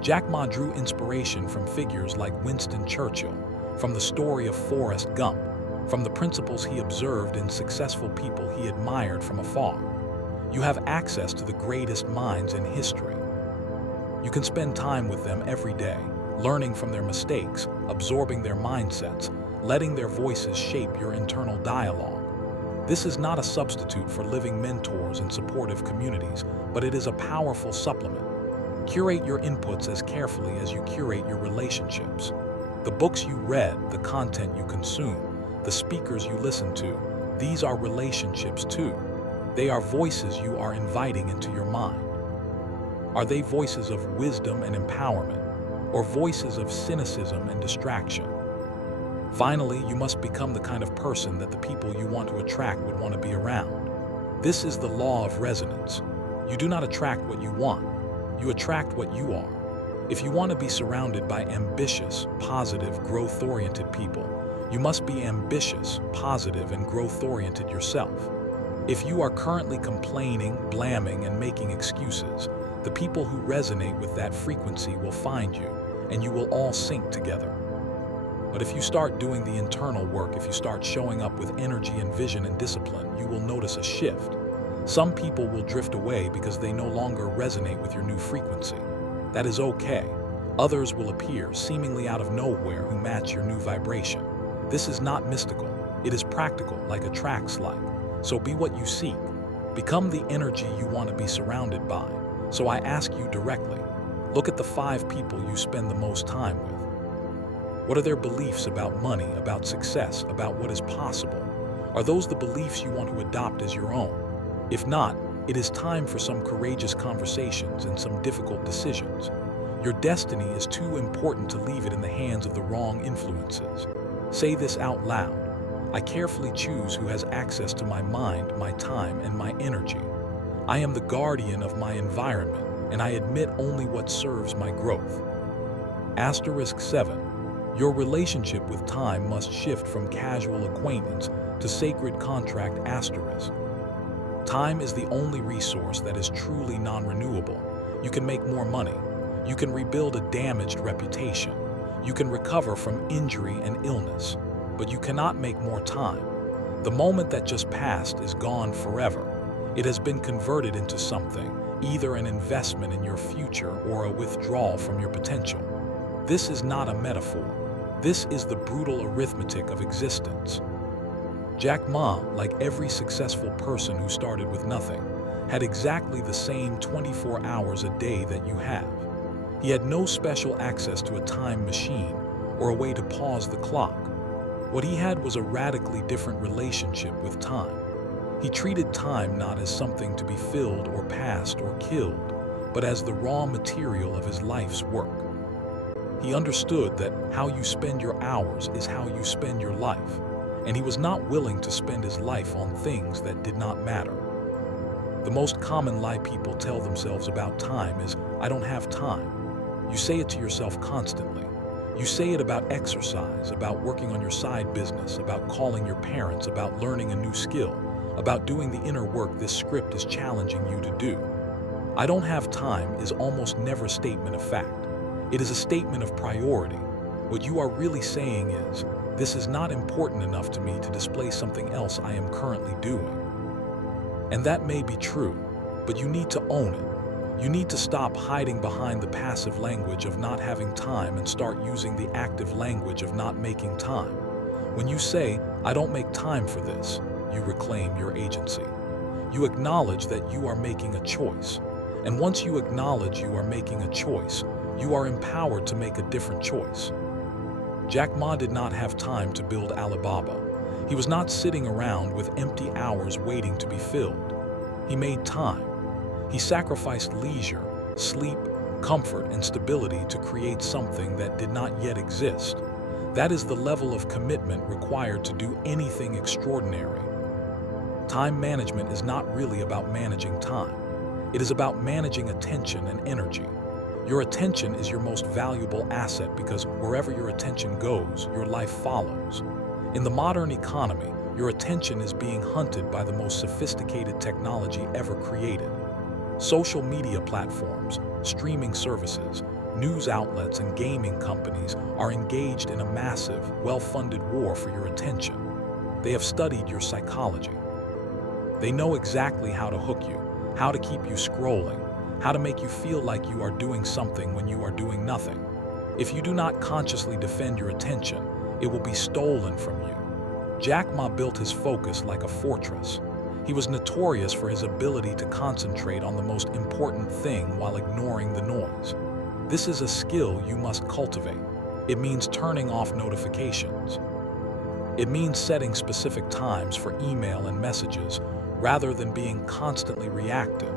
Jack Ma drew inspiration from figures like Winston Churchill, from the story of Forrest Gump, from the principles he observed in successful people he admired from afar. You have access to the greatest minds in history. You can spend time with them every day, learning from their mistakes, absorbing their mindsets, letting their voices shape your internal dialogue. This is not a substitute for living mentors and supportive communities, but it is a powerful supplement. Curate your inputs as carefully as you curate your relationships. The books you read, the content you consume, the speakers you listen to, these are relationships too. They are voices you are inviting into your mind. Are they voices of wisdom and empowerment, or voices of cynicism and distraction? Finally, you must become the kind of person that the people you want to attract would want to be around. This is the law of resonance. You do not attract what you want. You attract what you are. If you want to be surrounded by ambitious, positive, growth-oriented people, you must be ambitious, positive, and growth-oriented yourself. If you are currently complaining, blaming, and making excuses, the people who resonate with that frequency will find you, and you will all sync together. But if you start doing the internal work, if you start showing up with energy and vision and discipline, you will notice a shift. Some people will drift away because they no longer resonate with your new frequency. That is okay. Others will appear seemingly out of nowhere who match your new vibration. This is not mystical. It is practical, like attracts like. So be what you seek. Become the energy you want to be surrounded by. So I ask you directly, look at the 5 people you spend the most time with. What are their beliefs about money, about success, about what is possible? Are those the beliefs you want to adopt as your own? If not, it is time for some courageous conversations and some difficult decisions. Your destiny is too important to leave it in the hands of the wrong influences. Say this out loud. I carefully choose who has access to my mind, my time, and my energy. I am the guardian of my environment, and I admit only what serves my growth. Asterisk 7. Your relationship with time must shift from casual acquaintance to sacred contract asterisk. Time is the only resource that is truly non-renewable. You can make more money. You can rebuild a damaged reputation. You can recover from injury and illness. But you cannot make more time. The moment that just passed is gone forever. It has been converted into something, either an investment in your future or a withdrawal from your potential. This is not a metaphor. This is the brutal arithmetic of existence. Jack Ma, like every successful person who started with nothing, had exactly the same 24 hours a day that you have. He had no special access to a time machine or a way to pause the clock. What he had was a radically different relationship with time. He treated time not as something to be filled or passed or killed, but as the raw material of his life's work. He understood that how you spend your hours is how you spend your life, and he was not willing to spend his life on things that did not matter. The most common lie people tell themselves about time is, "I don't have time." You say it to yourself constantly. You say it about exercise, about working on your side business, about calling your parents, about learning a new skill, about doing the inner work this script is challenging you to do. "I don't have time" is almost never a statement of fact. It is a statement of priority. What you are really saying is, "This is not important enough to me to displace something else I am currently doing." And that may be true, but you need to own it. You need to stop hiding behind the passive language of not having time and start using the active language of not making time. When you say, "I don't make time for this," you reclaim your agency. You acknowledge that you are making a choice. And once you acknowledge you are making a choice, you are empowered to make a different choice. Jack Ma did not have time to build Alibaba. He was not sitting around with empty hours waiting to be filled. He made time. He sacrificed leisure, sleep, comfort, and stability to create something that did not yet exist. That is the level of commitment required to do anything extraordinary. Time management is not really about managing time. It is about managing attention and energy. Your attention is your most valuable asset because wherever your attention goes, your life follows. In the modern economy, your attention is being hunted by the most sophisticated technology ever created. Social media platforms, streaming services, news outlets, and gaming companies are engaged in a massive, well-funded war for your attention. They have studied your psychology. They know exactly how to hook you, how to keep you scrolling, how to make you feel like you are doing something when you are doing nothing. If you do not consciously defend your attention, it will be stolen from you. Jack Ma built his focus like a fortress. He was notorious for his ability to concentrate on the most important thing while ignoring the noise. This is a skill you must cultivate. It means turning off notifications. It means setting specific times for email and messages rather than being constantly reactive.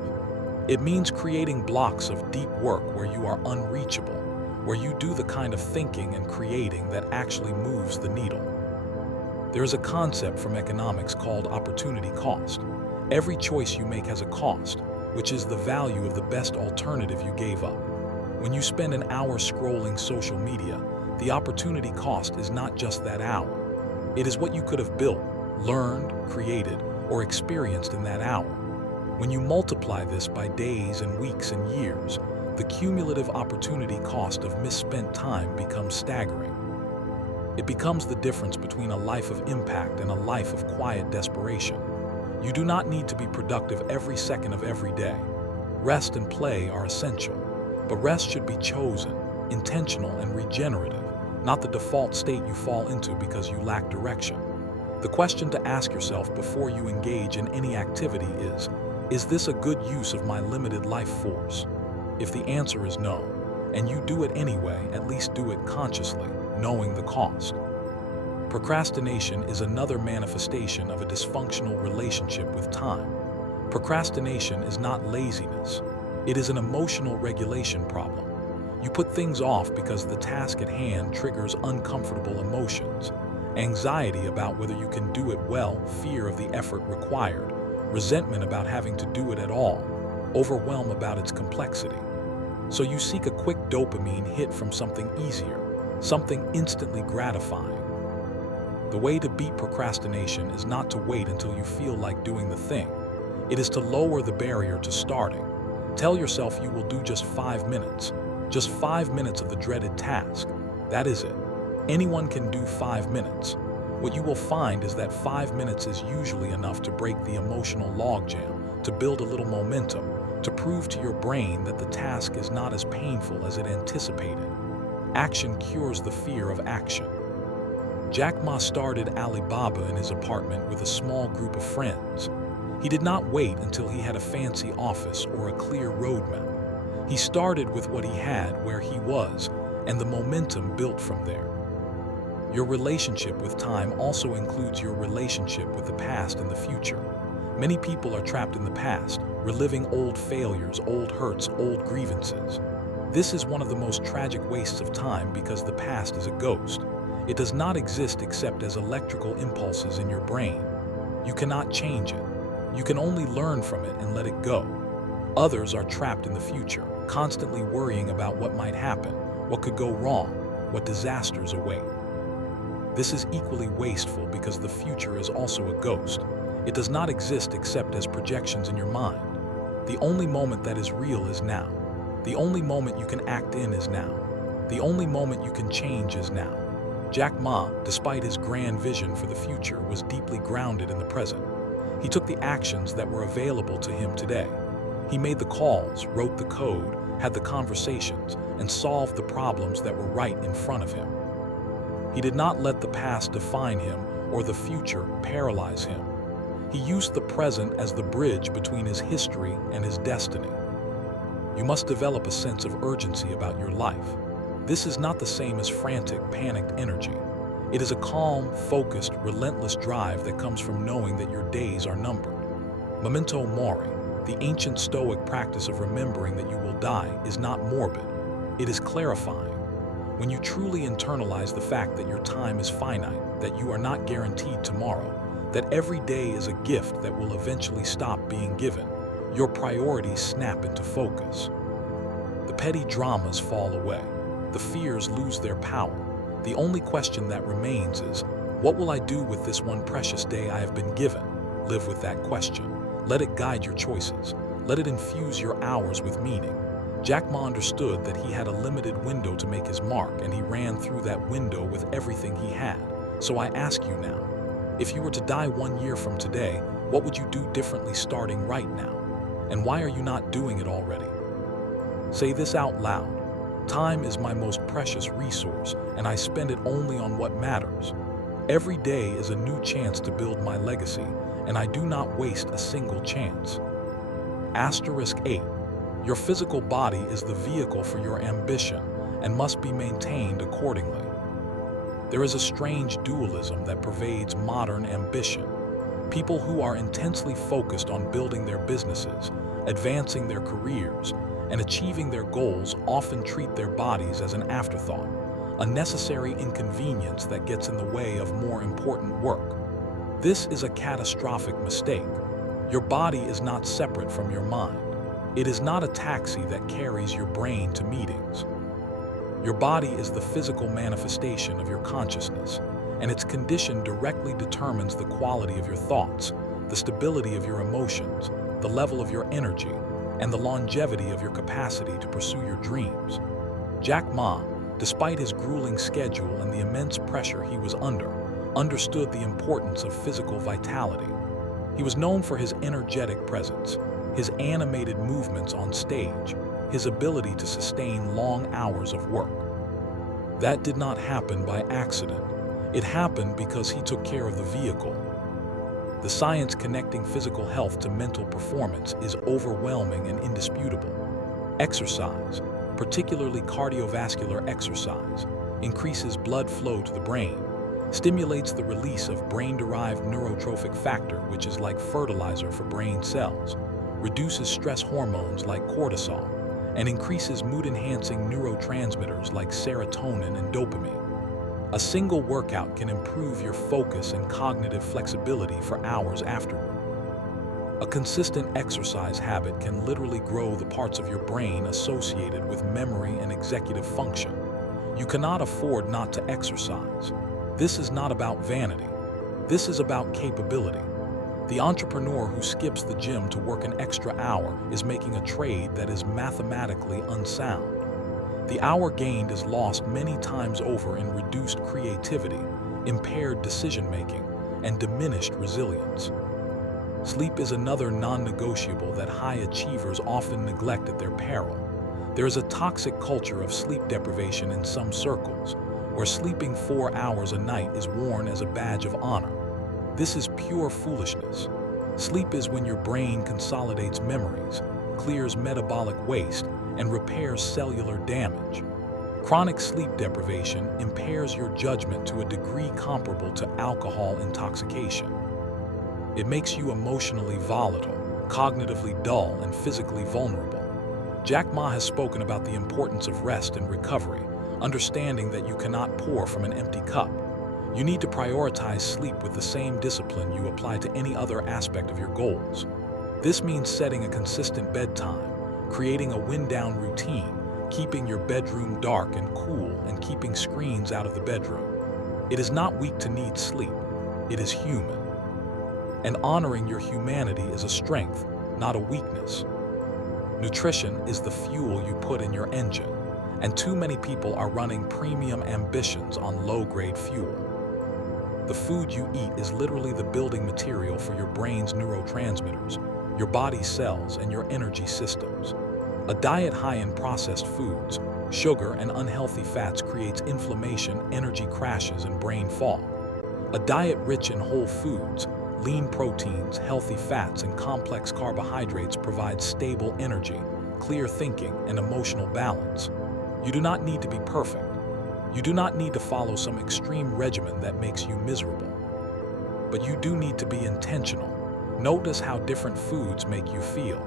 It means creating blocks of deep work where you are unreachable, where you do the kind of thinking and creating that actually moves the needle. There is a concept from economics called opportunity cost. Every choice you make has a cost, which is the value of the best alternative you gave up. When you spend an hour scrolling social media, the opportunity cost is not just that hour. It is what you could have built, learned, created, or experienced in that hour. When you multiply this by days and weeks and years, the cumulative opportunity cost of misspent time becomes staggering. It becomes the difference between a life of impact and a life of quiet desperation. You do not need to be productive every second of every day. Rest and play are essential, but rest should be chosen, intentional, and regenerative, not the default state you fall into because you lack direction. The question to ask yourself before you engage in any activity is this a good use of my limited life force? If the answer is no, and you do it anyway, at least do it consciously, knowing the cost. Procrastination is another manifestation of a dysfunctional relationship with time. Procrastination is not laziness. It is an emotional regulation problem. You put things off because the task at hand triggers uncomfortable emotions, anxiety about whether you can do it well, fear of the effort required, resentment about having to do it at all, overwhelm about its complexity. So you seek a quick dopamine hit from something easier, something instantly gratifying. The way to beat procrastination is not to wait until you feel like doing the thing. It is to lower the barrier to starting. Tell yourself you will do just 5 minutes. Just 5 minutes of the dreaded task. That is it. Anyone can do 5 minutes. What you will find is that 5 minutes is usually enough to break the emotional logjam, to build a little momentum, to prove to your brain that the task is not as painful as it anticipated. Action cures the fear of action. Jack Ma started Alibaba in his apartment with a small group of friends. He did not wait until he had a fancy office or a clear roadmap. He started with what he had where he was, and the momentum built from there. Your relationship with time also includes your relationship with the past and the future. Many people are trapped in the past, reliving old failures, old hurts, old grievances. This is one of the most tragic wastes of time because the past is a ghost. It does not exist except as electrical impulses in your brain. You cannot change it. You can only learn from it and let it go. Others are trapped in the future, constantly worrying about what might happen, what could go wrong, what disasters await. This is equally wasteful because the future is also a ghost. It does not exist except as projections in your mind. The only moment that is real is now. The only moment you can act in is now. The only moment you can change is now. Jack Ma, despite his grand vision for the future, was deeply grounded in the present. He took the actions that were available to him today. He made the calls, wrote the code, had the conversations, and solved the problems that were right in front of him. He did not let the past define him or the future paralyze him. He used the present as the bridge between his history and his destiny. You must develop a sense of urgency about your life. This is not the same as frantic, panicked energy. It is a calm, focused, relentless drive that comes from knowing that your days are numbered. Memento mori, the ancient Stoic practice of remembering that you will die, is not morbid. It is clarifying. When you truly internalize the fact that your time is finite, that you are not guaranteed tomorrow, that every day is a gift that will eventually stop being given, your priorities snap into focus. The petty dramas fall away. The fears lose their power. The only question that remains is, what will I do with this one precious day I have been given? Live with that question. Let it guide your choices. Let it infuse your hours with meaning. Jack Ma understood that he had a limited window to make his mark, and he ran through that window with everything he had. So I ask you now, if you were to die 1 year from today, what would you do differently starting right now? And why are you not doing it already? Say this out loud. Time is my most precious resource, and I spend it only on what matters. Every day is a new chance to build my legacy, and I do not waste a single chance. Asterisk 8. Your physical body is the vehicle for your ambition and must be maintained accordingly. There is a strange dualism that pervades modern ambition. People who are intensely focused on building their businesses, advancing their careers, and achieving their goals often treat their bodies as an afterthought, a necessary inconvenience that gets in the way of more important work. This is a catastrophic mistake. Your body is not separate from your mind. It is not a taxi that carries your brain to meetings. Your body is the physical manifestation of your consciousness, and its condition directly determines the quality of your thoughts, the stability of your emotions, the level of your energy, and the longevity of your capacity to pursue your dreams. Jack Ma, despite his grueling schedule and the immense pressure he was under, understood the importance of physical vitality. He was known for his energetic presence, his animated movements on stage, his ability to sustain long hours of work. That did not happen by accident. It happened because he took care of the vehicle. The science connecting physical health to mental performance is overwhelming and indisputable. Exercise, particularly cardiovascular exercise, increases blood flow to the brain, stimulates the release of brain-derived neurotrophic factor, which is like fertilizer for brain cells, reduces stress hormones like cortisol, and increases mood-enhancing neurotransmitters like serotonin and dopamine. A single workout can improve your focus and cognitive flexibility for hours afterward. A consistent exercise habit can literally grow the parts of your brain associated with memory and executive function. You cannot afford not to exercise. This is not about vanity. This is about capability. The entrepreneur who skips the gym to work an extra hour is making a trade that is mathematically unsound. The hour gained is lost many times over in reduced creativity, impaired decision-making, and diminished resilience. Sleep is another non-negotiable that high achievers often neglect at their peril. There is a toxic culture of sleep deprivation in some circles, where sleeping 4 hours a night is worn as a badge of honor. This is pure foolishness. Sleep is when your brain consolidates memories, clears metabolic waste, and repairs cellular damage. Chronic sleep deprivation impairs your judgment to a degree comparable to alcohol intoxication. It makes you emotionally volatile, cognitively dull, and physically vulnerable. Jack Ma has spoken about the importance of rest and recovery, understanding that you cannot pour from an empty cup. You need to prioritize sleep with the same discipline you apply to any other aspect of your goals. This means setting a consistent bedtime, creating a wind-down routine, keeping your bedroom dark and cool, and keeping screens out of the bedroom. It is not weak to need sleep. It is human. And honoring your humanity is a strength, not a weakness. Nutrition is the fuel you put in your engine, and too many people are running premium ambitions on low-grade fuel. The food you eat is literally the building material for your brain's neurotransmitters, your body's cells, and your energy systems. A diet high in processed foods, sugar, and unhealthy fats creates inflammation, energy crashes, and brain fog. A diet rich in whole foods, lean proteins, healthy fats, and complex carbohydrates provides stable energy, clear thinking, and emotional balance. You do not need to be perfect. You do not need to follow some extreme regimen that makes you miserable. But you do need to be intentional. Notice how different foods make you feel.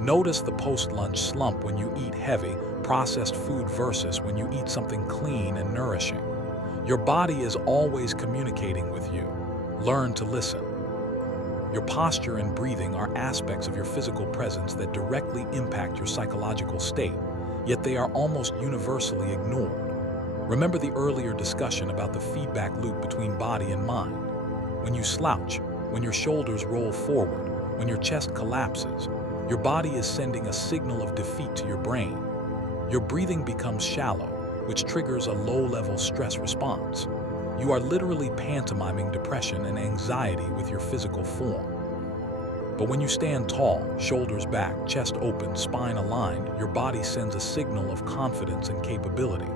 Notice the post-lunch slump when you eat heavy, processed food versus when you eat something clean and nourishing. Your body is always communicating with you. Learn to listen. Your posture and breathing are aspects of your physical presence that directly impact your psychological state, yet they are almost universally ignored. Remember the earlier discussion about the feedback loop between body and mind. When you slouch, when your shoulders roll forward, when your chest collapses, your body is sending a signal of defeat to your brain. Your breathing becomes shallow, which triggers a low-level stress response. You are literally pantomiming depression and anxiety with your physical form. But when you stand tall, shoulders back, chest open, spine aligned, your body sends a signal of confidence and capability.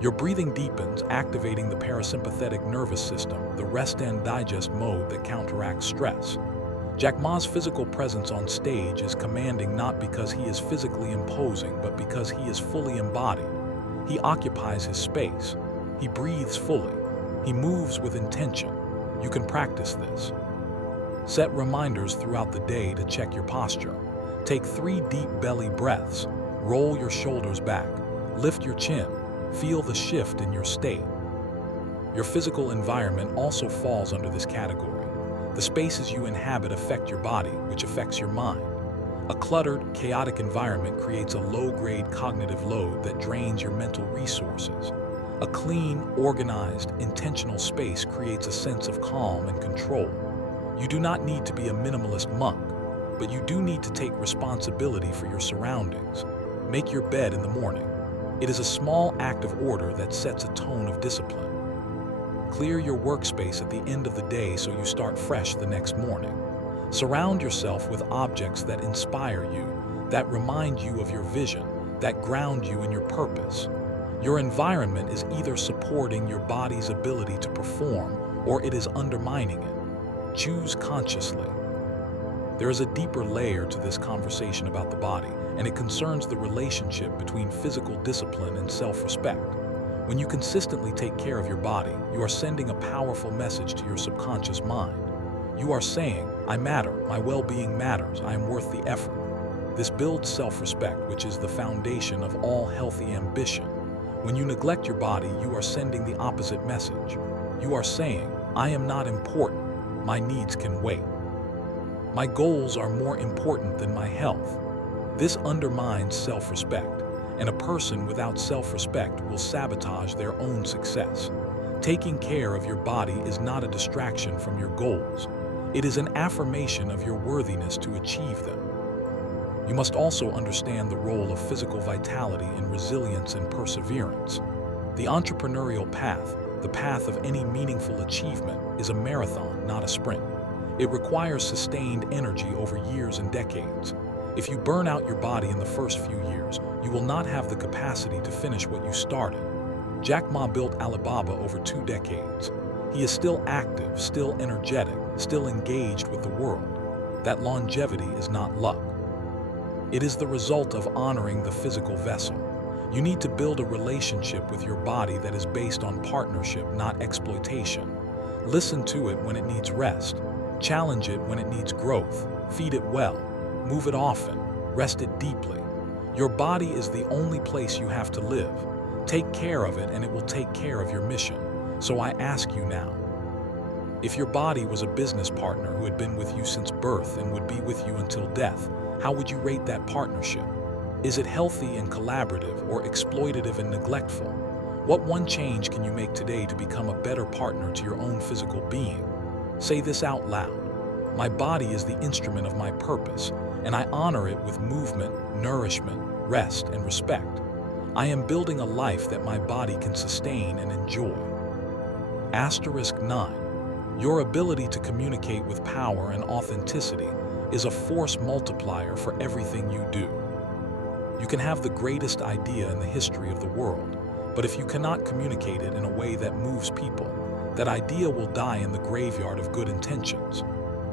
Your breathing deepens, activating the parasympathetic nervous system, the rest and digest mode that counteracts stress. Jack Ma's physical presence on stage is commanding not because he is physically imposing, but because he is fully embodied. He occupies his space. He breathes fully. He moves with intention. You can practice this. Set reminders throughout the day to check your posture. Take 3 deep belly breaths. Roll your shoulders back. Lift your chin. Feel the shift in your state. Your physical environment also falls under this category. The spaces you inhabit affect your body, which affects your mind. A cluttered, chaotic environment creates a low-grade cognitive load that drains your mental resources. A clean, organized, intentional space creates a sense of calm and control. You do not need to be a minimalist monk, but you do need to take responsibility for your surroundings. Make your bed in the morning. It is a small act of order that sets a tone of discipline. Clear your workspace at the end of the day so you start fresh the next morning. Surround yourself with objects that inspire you, that remind you of your vision, that ground you in your purpose. Your environment is either supporting your body's ability to perform or it is undermining it. Choose consciously. There is a deeper layer to this conversation about the body, and it concerns the relationship between physical discipline and self-respect. When you consistently take care of your body, you are sending a powerful message to your subconscious mind. You are saying, I matter, my well-being matters, I am worth the effort. This builds self-respect, which is the foundation of all healthy ambition. When you neglect your body, you are sending the opposite message. You are saying, I am not important, my needs can wait. My goals are more important than my health. This undermines self-respect, and a person without self-respect will sabotage their own success. Taking care of your body is not a distraction from your goals. It is an affirmation of your worthiness to achieve them. You must also understand the role of physical vitality in resilience and perseverance. The entrepreneurial path, the path of any meaningful achievement, is a marathon, not a sprint. It requires sustained energy over years and decades. If you burn out your body in the first few years, you will not have the capacity to finish what you started. Jack Ma built Alibaba over 2 decades. He is still active, still energetic, still engaged with the world. That longevity is not luck. It is the result of honoring the physical vessel. You need to build a relationship with your body that is based on partnership, not exploitation. Listen to it when it needs rest. Challenge it when it needs growth. Feed it well. Move it often. Rest it deeply. Your body is the only place you have to live. Take care of it and it will take care of your mission. So I ask you now, if your body was a business partner who had been with you since birth and would be with you until death, how would you rate that partnership? Is it healthy and collaborative or exploitative and neglectful? What one change can you make today to become a better partner to your own physical being? Say this out loud. My body is the instrument of my purpose, and I honor it with movement, nourishment, rest, and respect. I am building a life that my body can sustain and enjoy. Asterisk 9. Your ability to communicate with power and authenticity is a force multiplier for everything you do. You can have the greatest idea in the history of the world, but if you cannot communicate it in a way that moves people, that idea will die in the graveyard of good intentions.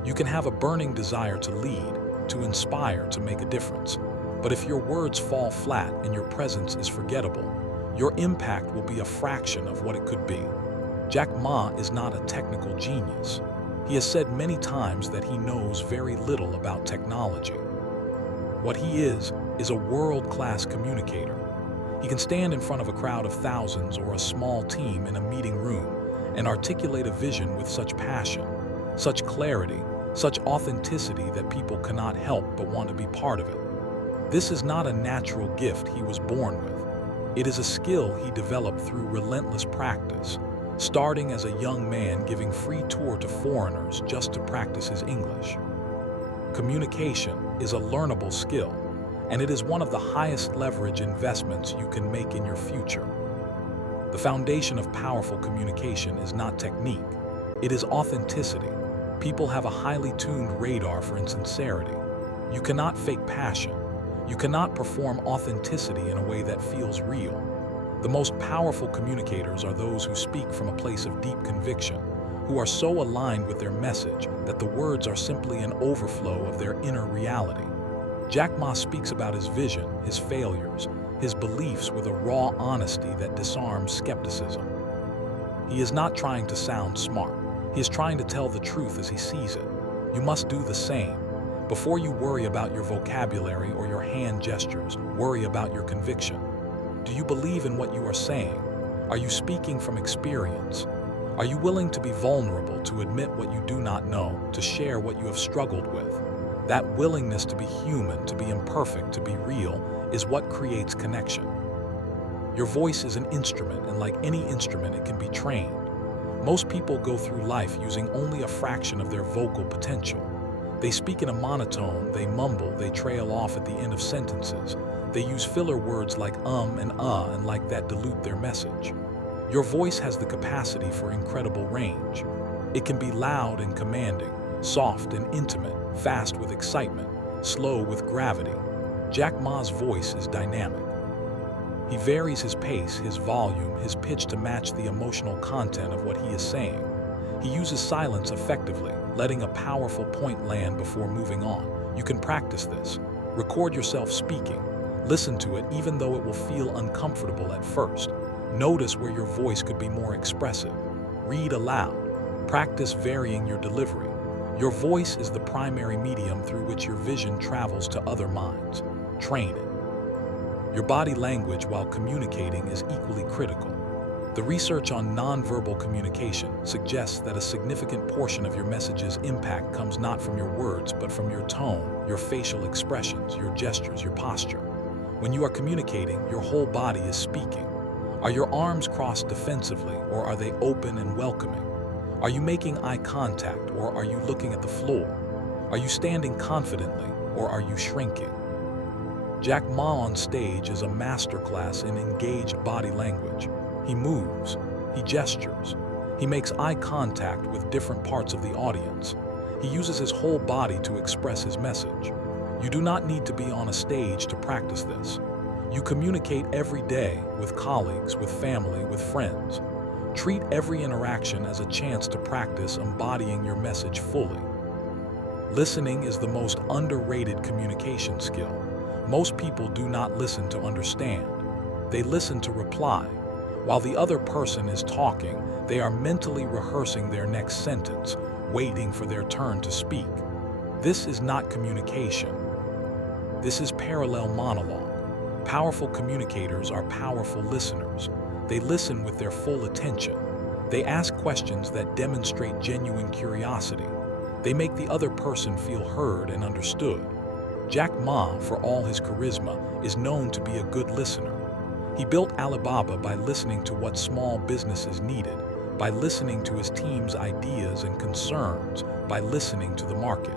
You can have a burning desire to lead, to inspire, to make a difference, but if your words fall flat and your presence is forgettable, your impact will be a fraction of what it could be. Jack Ma is not a technical genius. He has said many times that he knows very little about technology. What he is a world-class communicator. He can stand in front of a crowd of thousands or a small team in a meeting room and articulate a vision with such passion, such clarity, such authenticity that people cannot help but want to be part of it. This is not a natural gift he was born with. It is a skill he developed through relentless practice, starting as a young man giving free tour to foreigners just to practice his English. Communication is a learnable skill, and it is one of the highest leverage investments you can make in your future. The foundation of powerful communication is not technique, it is authenticity. People have a highly tuned radar for insincerity. You cannot fake passion. You cannot perform authenticity in a way that feels real. The most powerful communicators are those who speak from a place of deep conviction, who are so aligned with their message that the words are simply an overflow of their inner reality. Jack Ma speaks about his vision, his failures, his beliefs with a raw honesty that disarms skepticism. He is not trying to sound smart. He is trying to tell the truth as he sees it. You must do the same. Before you worry about your vocabulary or your hand gestures, worry about your conviction. Do you believe in what you are saying? Are you speaking from experience? Are you willing to be vulnerable, to admit what you do not know, to share what you have struggled with? That willingness to be human, to be imperfect, to be real, is what creates connection. Your voice is an instrument, and like any instrument, it can be trained. Most people go through life using only a fraction of their vocal potential. They speak in a monotone, they mumble, they trail off at the end of sentences. They use filler words like and like that dilute their message. Your voice has the capacity for incredible range. It can be loud and commanding, soft and intimate, fast with excitement, slow with gravity. Jack Ma's voice is dynamic. He varies his pace, his volume, his pitch to match the emotional content of what he is saying. He uses silence effectively, letting a powerful point land before moving on. You can practice this. Record yourself speaking. Listen to it even though it will feel uncomfortable at first. Notice where your voice could be more expressive. Read aloud. Practice varying your delivery. Your voice is the primary medium through which your vision travels to other minds. Train it. Your body language while communicating is equally critical. The research on nonverbal communication suggests that a significant portion of your message's impact comes not from your words, but from your tone, your facial expressions, your gestures, your posture. When you are communicating, your whole body is speaking. Are your arms crossed defensively, or are they open and welcoming? Are you making eye contact, or are you looking at the floor? Are you standing confidently, or are you shrinking? Jack Ma on stage is a masterclass in engaged body language. He moves, he gestures, he makes eye contact with different parts of the audience. He uses his whole body to express his message. You do not need to be on a stage to practice this. You communicate every day with colleagues, with family, with friends. Treat every interaction as a chance to practice embodying your message fully. Listening is the most underrated communication skill. Most people do not listen to understand. They listen to reply. While the other person is talking, they are mentally rehearsing their next sentence, waiting for their turn to speak. This is not communication. This is parallel monologue. Powerful communicators are powerful listeners. They listen with their full attention. They ask questions that demonstrate genuine curiosity. They make the other person feel heard and understood. Jack Ma, for all his charisma, is known to be a good listener. He built Alibaba by listening to what small businesses needed, by listening to his team's ideas and concerns, by listening to the market.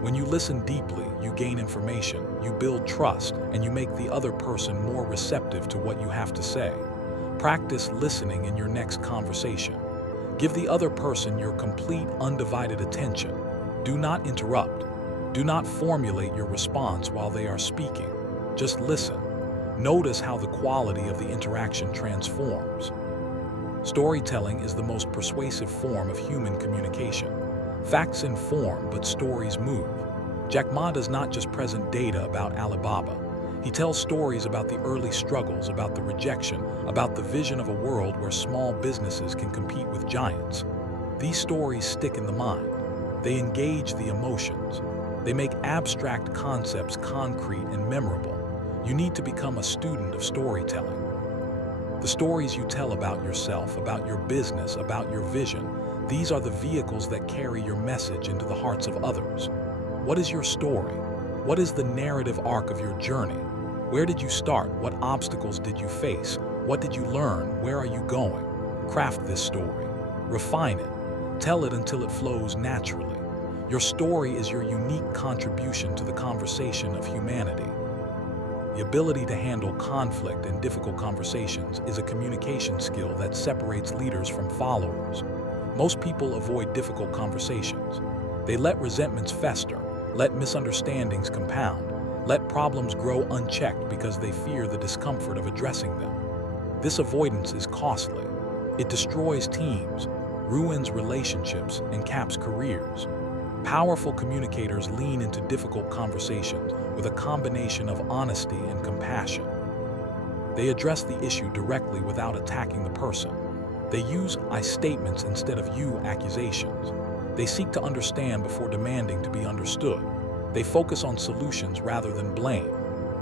When you listen deeply, you gain information, you build trust, and you make the other person more receptive to what you have to say. Practice listening in your next conversation. Give the other person your complete, undivided attention. Do not interrupt. Do not formulate your response while they are speaking. Just listen. Notice how the quality of the interaction transforms. Storytelling is the most persuasive form of human communication. Facts inform, but stories move. Jack Ma does not just present data about Alibaba. He tells stories about the early struggles, about the rejection, about the vision of a world where small businesses can compete with giants. These stories stick in the mind. They engage the emotions. They make abstract concepts concrete and memorable. You need to become a student of storytelling. The stories you tell about yourself, about your business, about your vision, these are the vehicles that carry your message into the hearts of others. What is your story? What is the narrative arc of your journey? Where did you start? What obstacles did you face? What did you learn? Where are you going? Craft this story. Refine it. Tell it until it flows naturally. Your story is your unique contribution to the conversation of humanity. The ability to handle conflict and difficult conversations is a communication skill that separates leaders from followers. Most people avoid difficult conversations. They let resentments fester, let misunderstandings compound, let problems grow unchecked because they fear the discomfort of addressing them. This avoidance is costly. It destroys teams, ruins relationships, and caps careers. Powerful communicators lean into difficult conversations with a combination of honesty and compassion. They address the issue directly without attacking the person. They use I statements instead of you accusations. They seek to understand before demanding to be understood. They focus on solutions rather than blame.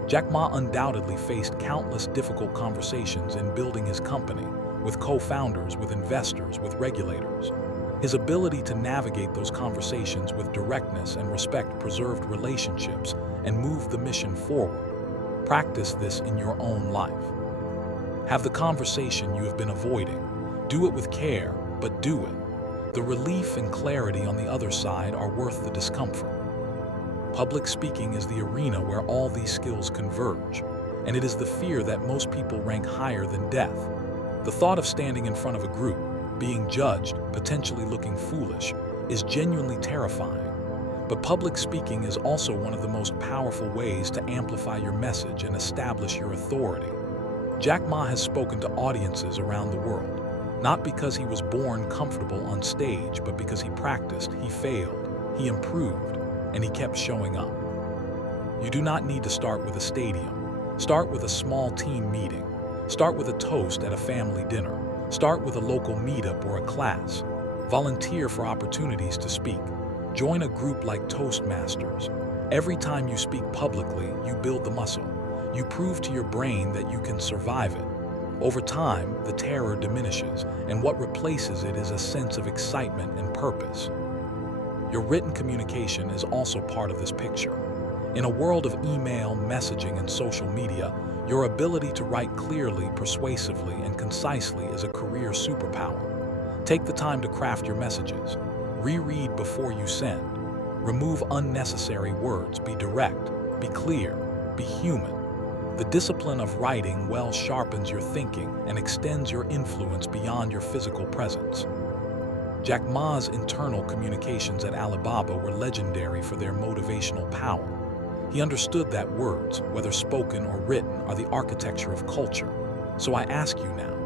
Jack Ma undoubtedly faced countless difficult conversations in building his company, with co-founders, with investors, with regulators. His ability to navigate those conversations with directness and respect preserved relationships and moved the mission forward. Practice this in your own life. Have the conversation you have been avoiding. Do it with care, but do it. The relief and clarity on the other side are worth the discomfort. Public speaking is the arena where all these skills converge, and it is the fear that most people rank higher than death. The thought of standing in front of a group, being judged, potentially looking foolish, is genuinely terrifying. But public speaking is also one of the most powerful ways to amplify your message and establish your authority. Jack Ma has spoken to audiences around the world, not because he was born comfortable on stage, but because he practiced, he failed, he improved, and he kept showing up. You do not need to start with a stadium. Start with a small team meeting. Start with a toast at a family dinner. Start with a local meetup or a class. Volunteer for opportunities to speak. Join a group like Toastmasters. Every time you speak publicly, you build the muscle. You prove to your brain that you can survive it. Over time, the terror diminishes, and what replaces it is a sense of excitement and purpose. Your written communication is also part of this picture. In a world of email, messaging, and social media, your ability to write clearly, persuasively, and concisely is a career superpower. Take the time to craft your messages. Reread before you send. Remove unnecessary words. Be direct. Be clear. Be human. The discipline of writing well sharpens your thinking and extends your influence beyond your physical presence. Jack Ma's internal communications at Alibaba were legendary for their motivational power. He understood that words, whether spoken or written, are the architecture of culture. So I ask you now,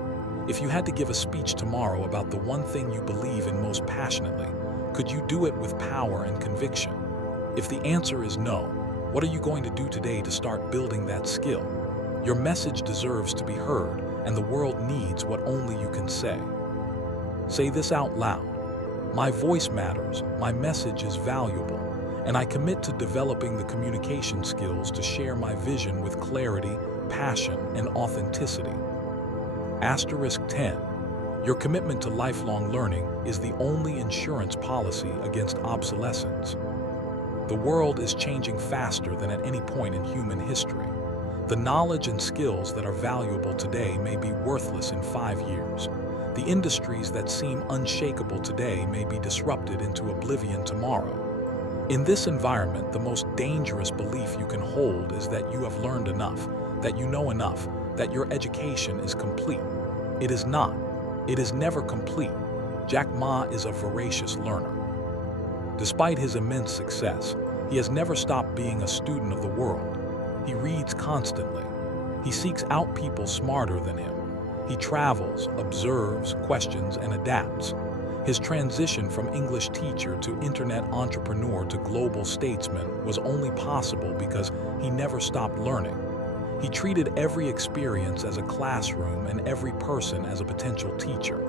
if you had to give a speech tomorrow about the one thing you believe in most passionately, could you do it with power and conviction? If the answer is no, what are you going to do today to start building that skill? Your message deserves to be heard, and the world needs what only you can say. Say this out loud. My voice matters, my message is valuable, and I commit to developing the communication skills to share my vision with clarity, passion, and authenticity. Asterisk 10. Your commitment to lifelong learning is the only insurance policy against obsolescence. The world is changing faster than at any point in human history. The knowledge and skills that are valuable today may be worthless in 5 years. The industries that seem unshakable today may be disrupted into oblivion tomorrow. In this environment, the most dangerous belief you can hold is that you have learned enough, that you know enough, that your education is complete. It is not. It is never complete. Jack Ma is a voracious learner. Despite his immense success, he has never stopped being a student of the world. He reads constantly. He seeks out people smarter than him. He travels, observes, questions, and adapts. His transition from English teacher to internet entrepreneur to global statesman was only possible because he never stopped learning. He treated every experience as a classroom and every person as a potential teacher.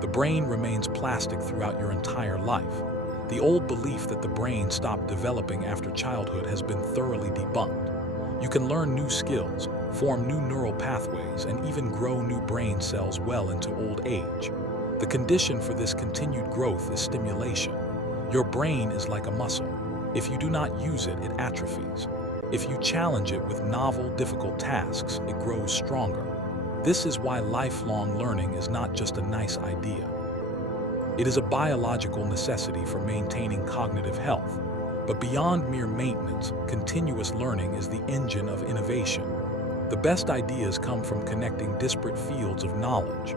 The brain remains plastic throughout your entire life. The old belief that the brain stopped developing after childhood has been thoroughly debunked. You can learn new skills, form new neural pathways, and even grow new brain cells well into old age. The condition for this continued growth is stimulation. Your brain is like a muscle. If you do not use it, it atrophies. If you challenge it with novel, difficult tasks, it grows stronger. This is why lifelong learning is not just a nice idea. It is a biological necessity for maintaining cognitive health. But beyond mere maintenance, continuous learning is the engine of innovation. The best ideas come from connecting disparate fields of knowledge.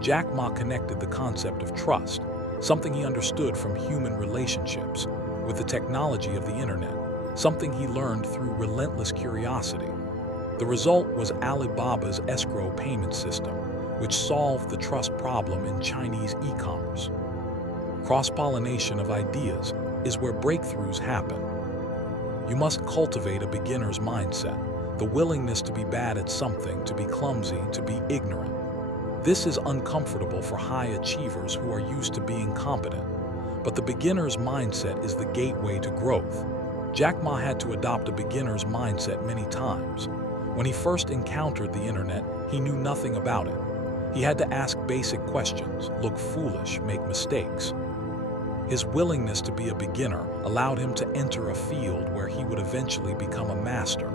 Jack Ma connected the concept of trust, something he understood from human relationships, with the technology of the internet, something he learned through relentless curiosity. The result was Alibaba's escrow payment system, which solved the trust problem in Chinese e-commerce. Cross-pollination of ideas is where breakthroughs happen. You must cultivate a beginner's mindset, the willingness to be bad at something, to be clumsy, to be ignorant. This is uncomfortable for high achievers who are used to being competent, but the beginner's mindset is the gateway to growth. Jack Ma had to adopt a beginner's mindset many times. When he first encountered the internet, he knew nothing about it. He had to ask basic questions, look foolish, make mistakes. His willingness to be a beginner allowed him to enter a field where he would eventually become a master.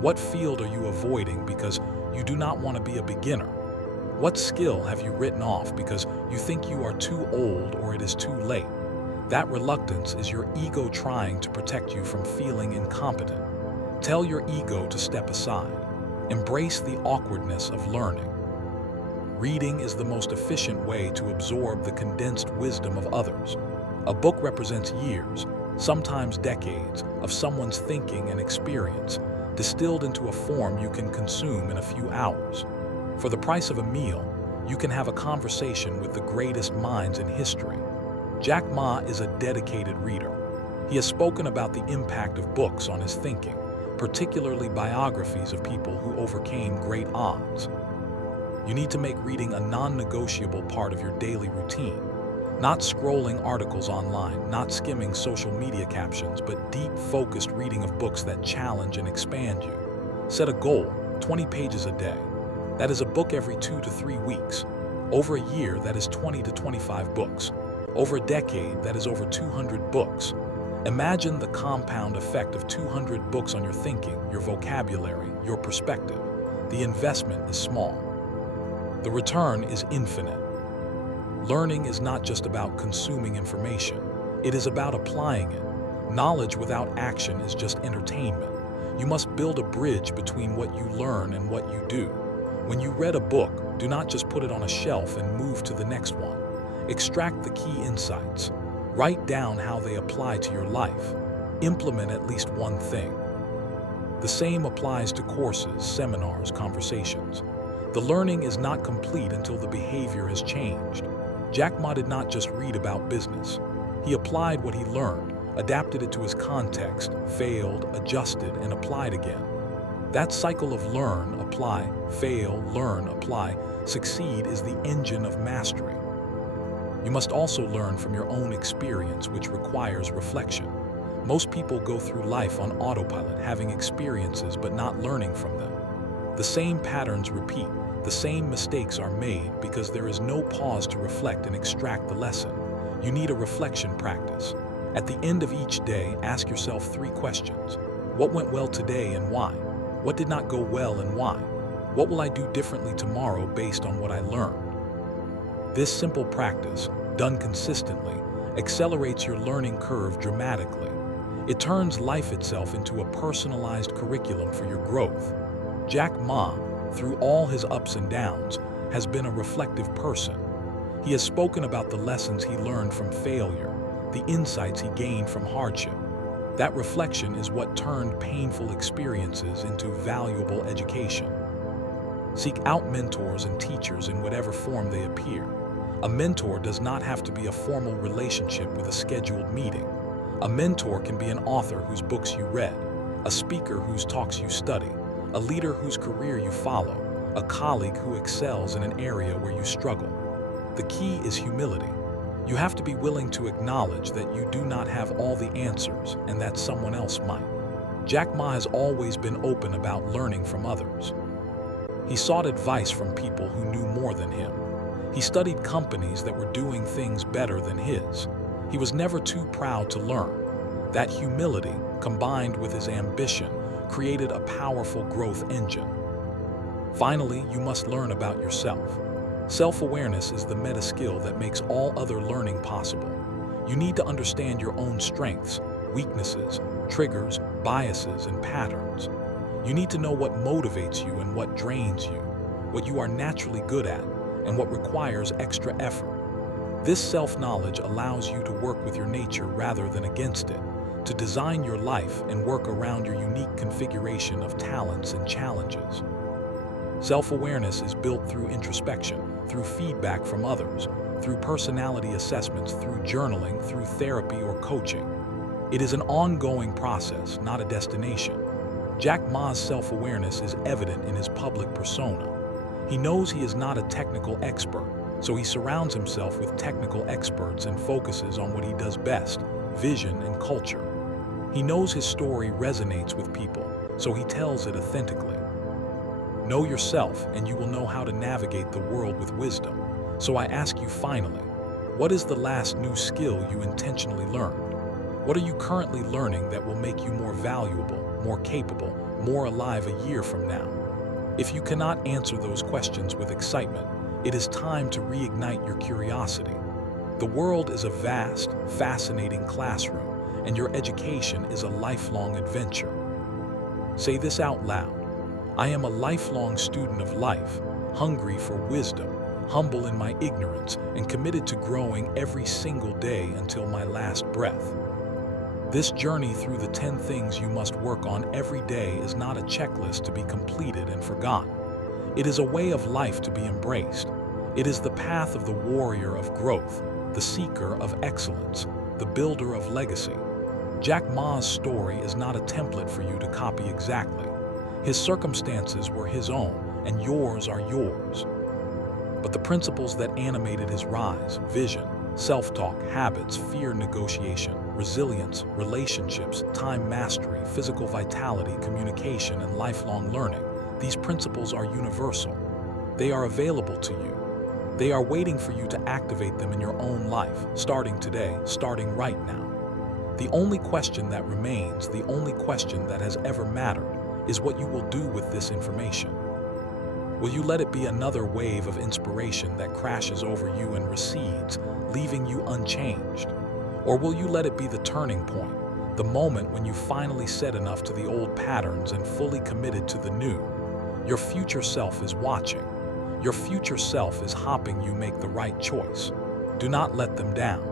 What field are you avoiding because you do not want to be a beginner? What skill have you written off because you think you are too old or it is too late? That reluctance is your ego trying to protect you from feeling incompetent. Tell your ego to step aside. Embrace the awkwardness of learning. Reading is the most efficient way to absorb the condensed wisdom of others. A book represents years, sometimes decades, of someone's thinking and experience, distilled into a form you can consume in a few hours. For the price of a meal, you can have a conversation with the greatest minds in history. Jack Ma is a dedicated reader. He has spoken about the impact of books on his thinking, particularly biographies of people who overcame great odds. You need to make reading a non-negotiable part of your daily routine. Not scrolling articles online, not skimming social media captions, but deep, focused reading of books that challenge and expand you. Set a goal, 20 pages a day. That is a book every 2 to 3 weeks. Over a year, that is 20 to 25 books. Over a decade, that is over 200 books. Imagine the compound effect of 200 books on your thinking, your vocabulary, your perspective. The investment is small. The return is infinite. Learning is not just about consuming information. It is about applying it. Knowledge without action is just entertainment. You must build a bridge between what you learn and what you do. When you read a book, do not just put it on a shelf and move to the next one. Extract the key insights. Write down how they apply to your life. Implement at least one thing. The same applies to courses, seminars, conversations. The learning is not complete until the behavior has changed. Jack Ma did not just read about business. He applied what he learned, adapted it to his context, failed, adjusted, and applied again. That cycle of learn, apply, fail, learn, apply, succeed is the engine of mastery. You must also learn from your own experience, which requires reflection. Most people go through life on autopilot, having experiences but not learning from them. The same patterns repeat, the same mistakes are made because there is no pause to reflect and extract the lesson. You need a reflection practice. At the end of each day, ask yourself 3 questions. What went well today and why? What did not go well and why? What will I do differently tomorrow based on what I learned? This simple practice, done consistently, accelerates your learning curve dramatically. It turns life itself into a personalized curriculum for your growth. Jack Ma, through all his ups and downs, has been a reflective person. He has spoken about the lessons he learned from failure, the insights he gained from hardship. That reflection is what turned painful experiences into valuable education. Seek out mentors and teachers in whatever form they appear. A mentor does not have to be a formal relationship with a scheduled meeting. A mentor can be an author whose books you read, a speaker whose talks you study, a leader whose career you follow, a colleague who excels in an area where you struggle. The key is humility. You have to be willing to acknowledge that you do not have all the answers and that someone else might. Jack Ma has always been open about learning from others. He sought advice from people who knew more than him. He studied companies that were doing things better than his. He was never too proud to learn. That humility, combined with his ambition, created a powerful growth engine. Finally, you must learn about yourself. Self-awareness is the meta skill that makes all other learning possible. You need to understand your own strengths, weaknesses, triggers, biases, and patterns. You need to know what motivates you and what drains you, what you are naturally good at, and what requires extra effort. This self-knowledge allows you to work with your nature rather than against it, to design your life and work around your unique configuration of talents and challenges. Self-awareness is built through introspection, through feedback from others, through personality assessments, through journaling, through therapy or coaching. It is an ongoing process, not a destination. Jack Ma's self-awareness is evident in his public persona. He knows he is not a technical expert, so he surrounds himself with technical experts and focuses on what he does best, vision and culture. He knows his story resonates with people, so he tells it authentically. Know yourself and you will know how to navigate the world with wisdom. So I ask you finally, what is the last new skill you intentionally learned? What are you currently learning that will make you more valuable, more capable, more alive a year from now? If you cannot answer those questions with excitement, it is time to reignite your curiosity. The world is a vast, fascinating classroom, and your education is a lifelong adventure. Say this out loud. I am a lifelong student of life, hungry for wisdom, humble in my ignorance, and committed to growing every single day until my last breath. This journey through the 10 things you must work on every day is not a checklist to be completed and forgotten. It is a way of life to be embraced. It is the path of the warrior of growth, the seeker of excellence, the builder of legacy. Jack Ma's story is not a template for you to copy exactly. His circumstances were his own, and yours are yours. But the principles that animated his rise, vision, self-talk, habits, fear negotiation, resilience, relationships, time mastery, physical vitality, communication, and lifelong learning, these principles are universal. They are available to you. They are waiting for you to activate them in your own life, starting today, starting right now. The only question that remains, the only question that has ever mattered, is what you will do with this information. Will you let it be another wave of inspiration that crashes over you and recedes, leaving you unchanged? Or will you let it be the turning point, the moment when you finally said enough to the old patterns and fully committed to the new? Your future self is watching. Your future self is helping you make the right choice. Do not let them down.